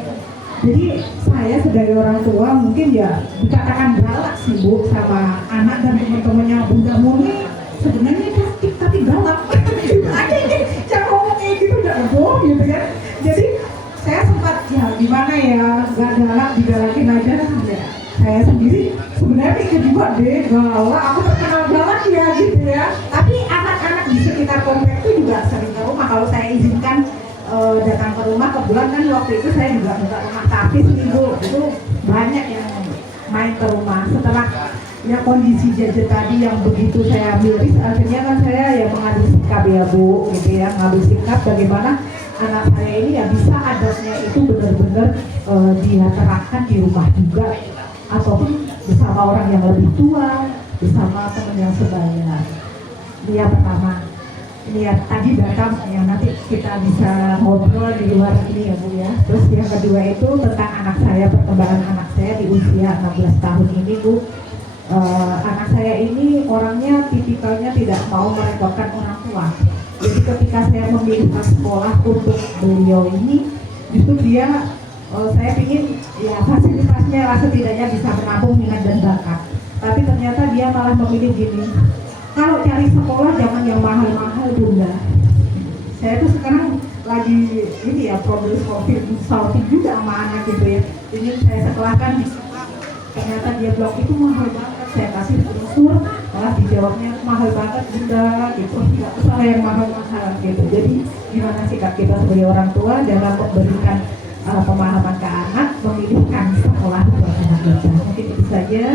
Jadi saya sebagai orang tua mungkin ya dikatakan galak sih Bu sama anak dan teman-temannya Bunda Muni, sebenarnya cantik tapi galak. Ada ini cara ngomong kayak gitu udah bohong gitu kan. Jadi saya sempat ya gimana ya, gak galak digalakin aja ya. Saya sendiri sebenarnya pikir juga deh galak, aku terkenal galak ya gitu ya. Tapi anak-anak di sekitar komplek itu juga sering ke rumah kalau saya izinkan datang ke rumah. Kebetulan kan waktu itu saya juga buka rumah tapis nih Bu, itu banyak yang main ke rumah. Setelah ya kondisi gadget tadi yang begitu saya miris, akhirnya kan saya ya mengambil sikap ya Bu gitu ya, mengambil sikap bagaimana anak saya ini ya bisa adabnya itu benar-benar dia terapkan di rumah juga, ataupun bersama orang yang lebih tua, bersama teman yang sebaya. Ini yang pertama. Ini ya tadi Batam yang nanti kita bisa ngobrol di luar ini ya Bu ya. Terus yang kedua itu tentang anak saya, perkembangan anak saya di usia 16 tahun ini Bu. Anak saya ini orangnya tipikalnya tidak mau merepotkan orang tua. Jadi ketika saya memilihkan sekolah untuk beliau ini, justru dia saya ingin ya fasilitasnya lah setidaknya bisa menampung minat dan bakat. Tapi ternyata dia malah memilih gini, kalau cari sekolah jangan yang mahal-mahal Bunda. Saya tuh sekarang lagi ini ya problem solving juga sama anak gitu ya. Ingin saya sekolahkan di sekolah, ternyata dia blok itu mahal banget. Saya kasih unsur, malah dijawabnya mahal banget Bunda gitu. Nggak usah yang mahal-mahal gitu. Jadi gimana sikap kita sebagai orang tua dalam memberikan pemahaman ke anak, memilihkan sekolah buat anak kita. Mungkin itu saja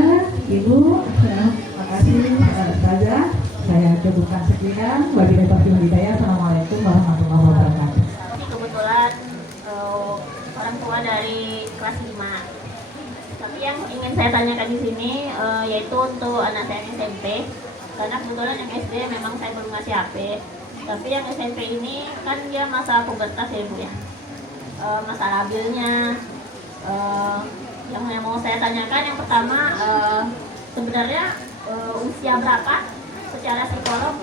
Ibu. Terima kasih Ustazah. Saya cukupkan sekian. Wabillahi taufiq wal hidayah. Assalamualaikum warahmatullahi wabarakatuh. Kebetulan orang tua dari kelas 5. Tapi yang ingin saya tanyakan di sini yaitu untuk anak saya yang SMP. Karena kebetulan yang SD memang saya belum ngasih HP. Tapi yang SMP ini kan dia masa pubertas ya Bu ya. Masa labilnya. Yang mau saya tanyakan yang pertama, sebenarnya usia berapa secara psikolog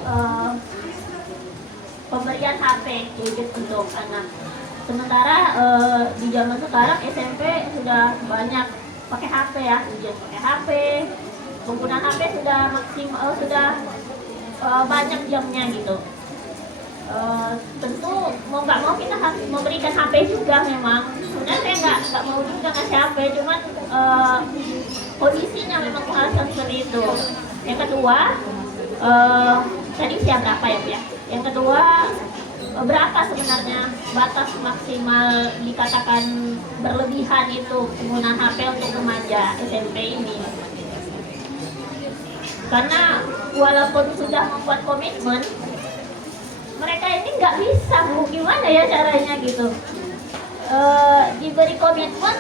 pemberian HP gadget untuk anak. Sementara di zaman sekarang SMP sudah banyak pakai HP ya, ujian pakai HP, penggunaan HP sudah maksimal, sudah banyak jamnya gitu. Tentu mau nggak mau kita harus memberikan HP juga memang. Sebenarnya saya nggak mau juga ngasih HP, cuman kondisinya memang mengharuskan seperti itu. Yang kedua, tadi usia berapa ya Bu ya? Yang kedua, berapa sebenarnya batas maksimal dikatakan berlebihan itu penggunaan HP untuk remaja SMP ini? Karena walaupun sudah membuat komitmen, mereka ini nggak bisa Bu, gimana ya caranya gitu. Diberi komitmen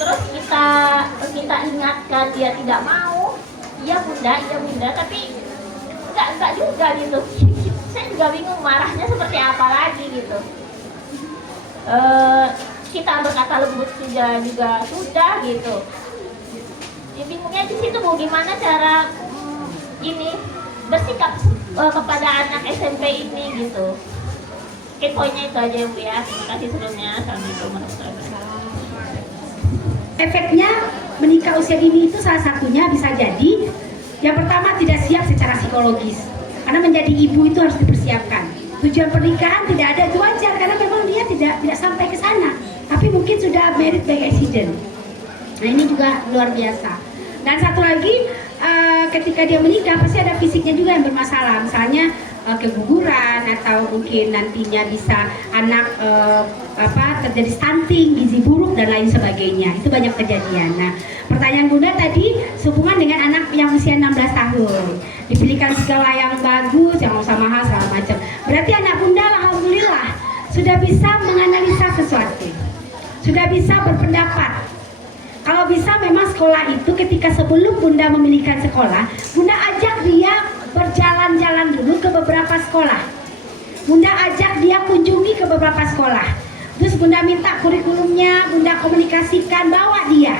terus kita ingatkan dia tidak mau, iya bunda, tapi enggak juga gitu. Saya juga bingung marahnya seperti apa lagi gitu. kita berkata lembut juga sudah gitu. Ya bingungnya di situ Bu, gimana cara ini bersikap kepada anak SMP ini gitu. Mungkin poinnya itu aja Bu ya. Terima kasih sebelumnya. Assalamualaikum warahmatullahi wabarakatuh. Efeknya menikah usia dini itu salah satunya bisa jadi yang pertama tidak siap secara psikologis, karena menjadi ibu itu harus dipersiapkan. Tujuan pernikahan tidak ada, itu wajar karena memang dia tidak sampai ke sana, tapi mungkin sudah married by accident. Nah ini juga luar biasa. Dan satu lagi, ketika dia menikah pasti ada fisiknya juga yang bermasalah, misalnya keguguran atau mungkin nantinya bisa anak terjadi stunting, gizi buruk dan lain sebagainya. Itu banyak kejadian. Nah, pertanyaan Bunda tadi sehubungan dengan anak yang usia 16 tahun, dipilihkan segala yang bagus, yang usah mahal segala macam. Berarti anak Bunda alhamdulillah sudah bisa menganalisa sesuatu, sudah bisa berpendapat. Kalau bisa memang sekolah itu ketika sebelum Bunda memilihkan sekolah, Bunda ajak dia berjalan-jalan dulu ke beberapa sekolah. Bunda ajak dia kunjungi ke beberapa sekolah. Terus Bunda minta kurikulumnya, Bunda komunikasikan, bawa dia.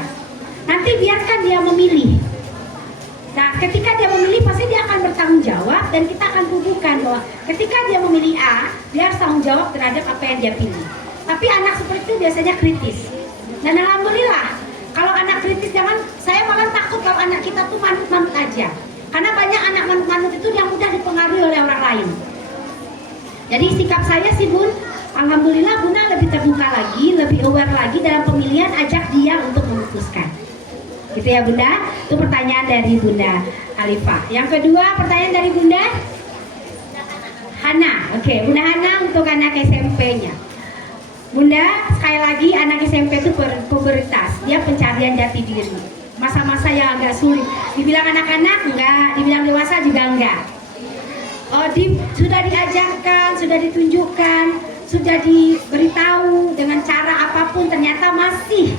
Nanti biarkan dia memilih. Nah, ketika dia memilih pasti dia akan bertanggung jawab dan kita akan bubuhkan bahwa ketika dia memilih A, dia harus tanggung jawab terhadap apa yang dia pilih. Tapi anak seperti itu biasanya kritis. Dan alhamdulillah, kalau anak kritis saya malah takut kalau anak kita tuh manut-manut aja. Karena banyak anak manut-manut itu yang mudah dipengaruhi oleh orang lain. Jadi sikap saya sih Bun, alhamdulillah Bunda lebih terbuka lagi, lebih aware lagi dalam pemilihan, ajak dia untuk memutuskan. Gitu ya Bunda, itu pertanyaan dari Bunda Alifah. Yang kedua pertanyaan dari Bunda Hana. Oke, Bunda Hana untuk anak SMP-nya. Bunda, sekali lagi anak SMP itu pubertas, dia pencarian jati diri. Masa-masa yang agak sulit. Dibilang anak-anak enggak, dibilang dewasa juga enggak. Sudah diajarkan, sudah ditunjukkan, sudah diberitahu dengan cara apapun, ternyata masih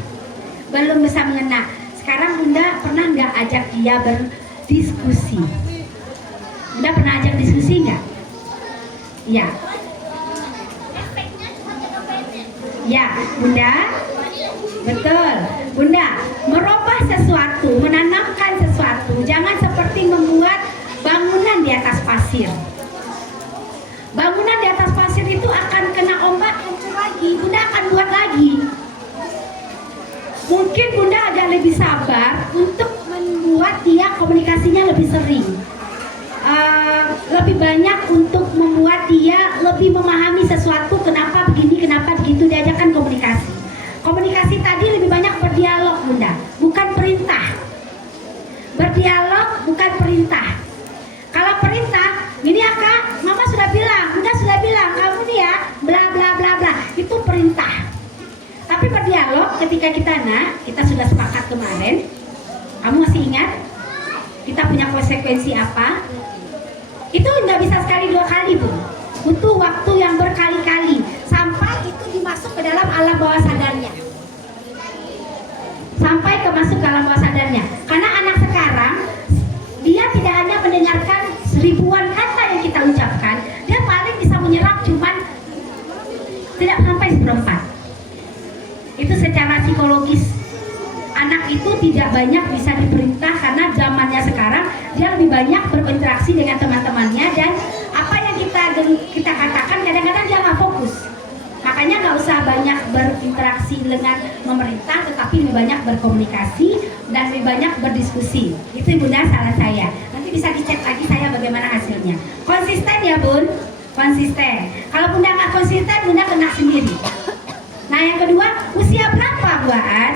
belum bisa mengena. Sekarang Bunda pernah nggak ajak dia berdiskusi? Bunda pernah ajak diskusi nggak? Ya. Ya, Bunda. Betul, Bunda. Merubah sesuatu, menanamkan sesuatu, jangan seperti membuat bangunan di atas pasir. Bangunan di atas pasir itu akan kena ombak, hancur lagi. Bunda akan buat lagi. Mungkin Bunda agak lebih sabar untuk membuat dia komunikasinya lebih sering, lebih banyak untuk membuat dia lebih memahami sesuatu, kenapa begini, kenapa begitu, diajarkan komunikasi. Komunikasi tadi lebih banyak berdialog Bunda, bukan perintah. Berdialog bukan perintah. Kalau perintah, gini ya Kak, Mama sudah bilang, Bunda sudah bilang, kamu nih ya, bla bla bla bla, itu perintah. Tapi berdialog ketika kita sudah sepakat kemarin, kamu masih ingat kita punya konsekuensi apa? Itu nggak bisa sekali dua kali Bu, butuh waktu yang berkali-kali sampai itu dimasuk ke dalam alam bawah sadarnya, sampai masuk ke alam bawah sadarnya. Karena anak sekarang dia tidak hanya mendengarkan seribuan kata yang kita ucapkan, dia paling bisa menyerap cuman tidak sampai seperempat. Itu secara psikologis anak itu tidak banyak bisa diperintah, karena zamannya sekarang dia lebih banyak berinteraksi dengan teman-temannya, dan apa yang kita katakan kadang-kadang dia nggak fokus. Makanya nggak usah banyak berinteraksi dengan pemerintah, tetapi lebih banyak berkomunikasi dan lebih banyak berdiskusi. Itu Bunda saran saya. Nanti bisa dicek lagi saya bagaimana hasilnya. Konsisten ya Bun, konsisten. Kalau Bunda nggak konsisten, Bunda kena sendiri. Nah yang kedua, usia berapa buat?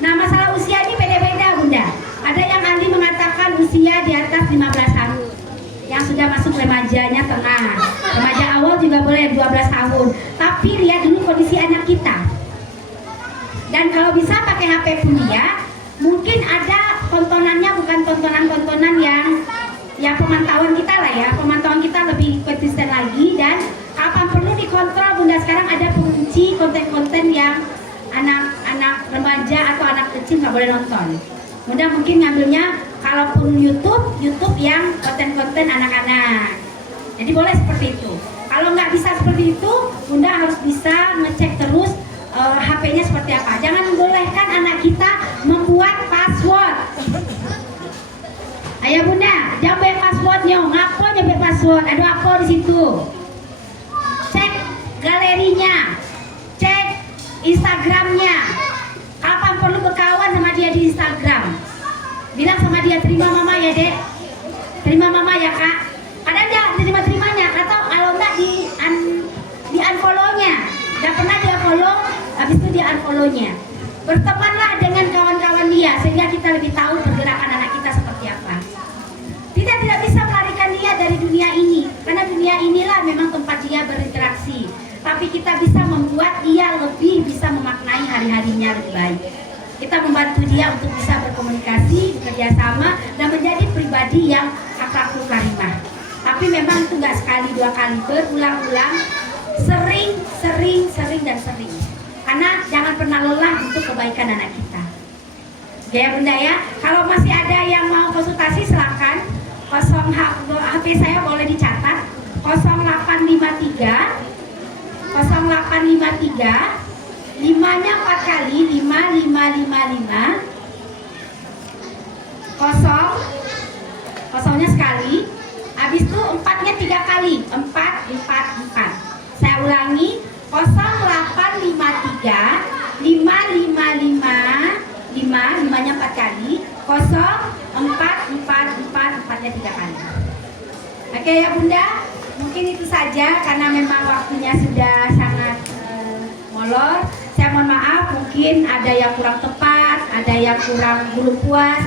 Nah masalah usia ini beda-beda Bunda. Ada yang ahli mengatakan usia di atas 15 tahun, yang sudah masuk remajanya tengah. Remaja awal juga boleh 12 tahun. Tapi lihat dulu kondisi anak kita. Dan kalau bisa pakai HP Budia, mungkin ada tontonannya bukan tontonan-tontonan yang pemantauan kita lah ya. Pemantauan kita lebih konsisten lagi, dan kapan perlu dikontrol Bunda. Sekarang ada pengunci konten-konten yang anak remaja atau anak kecil nggak boleh nonton. Bunda mungkin ngambilnya kalaupun YouTube yang konten-konten anak-anak. Jadi boleh seperti itu. Kalau nggak bisa seperti itu, Bunda harus bisa ngecek terus HP-nya seperti apa. Jangan membolehkan anak kita membuat password. Ayah bunda, jangan buat passwordnya. Ngapo nyampe password? Ada apa di situ? Cek galerinya, cek Instagramnya. Kapan perlu berkawan sama dia di Instagram? Bilang sama dia, terima mama ya dek, terima mama ya kak. Kadang dia terima-terimanya, atau kalau enggak di unfollow-nya. Gak pernah dia follow, habis itu dia unfollow-nya. Bertemanlah dengan kawan-kawan dia sehingga kita lebih tahu pergerakan anak kita seperti apa. Kita tidak bisa melarikan dia dari dunia ini, karena dunia inilah memang tempat dia berinteraksi. Tapi kita bisa membuat dia lebih bisa memaknai hari-harinya lebih baik. Kita membantu dia untuk bisa berkomunikasi, bekerja sama, dan menjadi pribadi yang akhlakul karimah. Tapi memang itu nggak sekali dua kali, berulang-ulang, sering. Karena jangan pernah lelah untuk kebaikan anak kita. Ya bunda ya, kalau masih ada yang mau konsultasi silakan. HP saya boleh dicatat 0853 5-nya 4 kali 5555 kosongnya sekali, habis itu 4-nya 3 kali 4. Saya ulangi 0853 5-nya 4 kali 0444-4-nya 3 kali. Oke ya bunda, mungkin itu saja karena memang waktunya sudah sangat molor. Saya mohon maaf, mungkin ada yang kurang tepat, ada yang belum puas.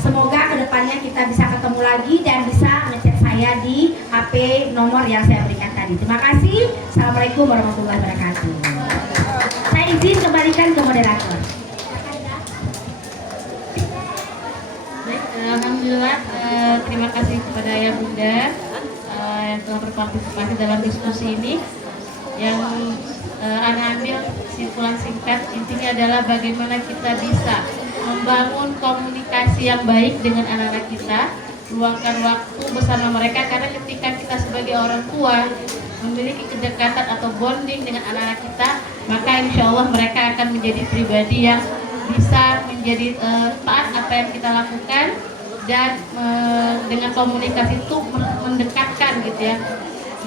Semoga kedepannya kita bisa ketemu lagi dan bisa ngecek saya di HP nomor yang saya berikan tadi. Terima kasih. Assalamualaikum warahmatullahi wabarakatuh. Saya izin kembalikan ke moderator. Baik, alhamdulillah, terima kasih kepada Ayah Bunda yang telah berpartisipasi dalam diskusi ini. Yang Ana ambil kesimpulan singkat, intinya adalah bagaimana kita bisa membangun komunikasi yang baik dengan anak-anak kita, luangkan waktu bersama mereka, karena ketika kita sebagai orang tua memiliki kedekatan atau bonding dengan anak-anak kita, maka insya Allah mereka akan menjadi pribadi yang bisa menjadi taat apa yang kita lakukan, dan dengan komunikasi itu mendekatkan gitu ya.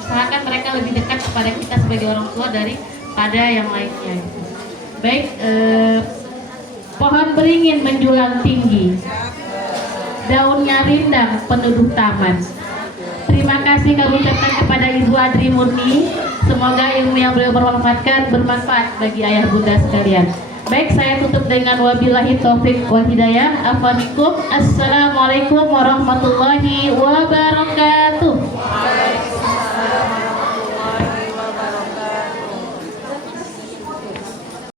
Usahakan mereka lebih dekat kepada kita sebagai orang tua daripada yang lainnya. Baik, pohon beringin menjulang tinggi, daunnya rindang penduduk taman. Terima kasih kami ucapkan kepada Ibu Adri Murni. Semoga ilmu yang beliau bermanfaatkan bermanfaat bagi ayah bunda sekalian. Baik, saya tutup dengan wabillahi taufik wal hidayah. Assalamualaikum warahmatullahi wabarakatuh.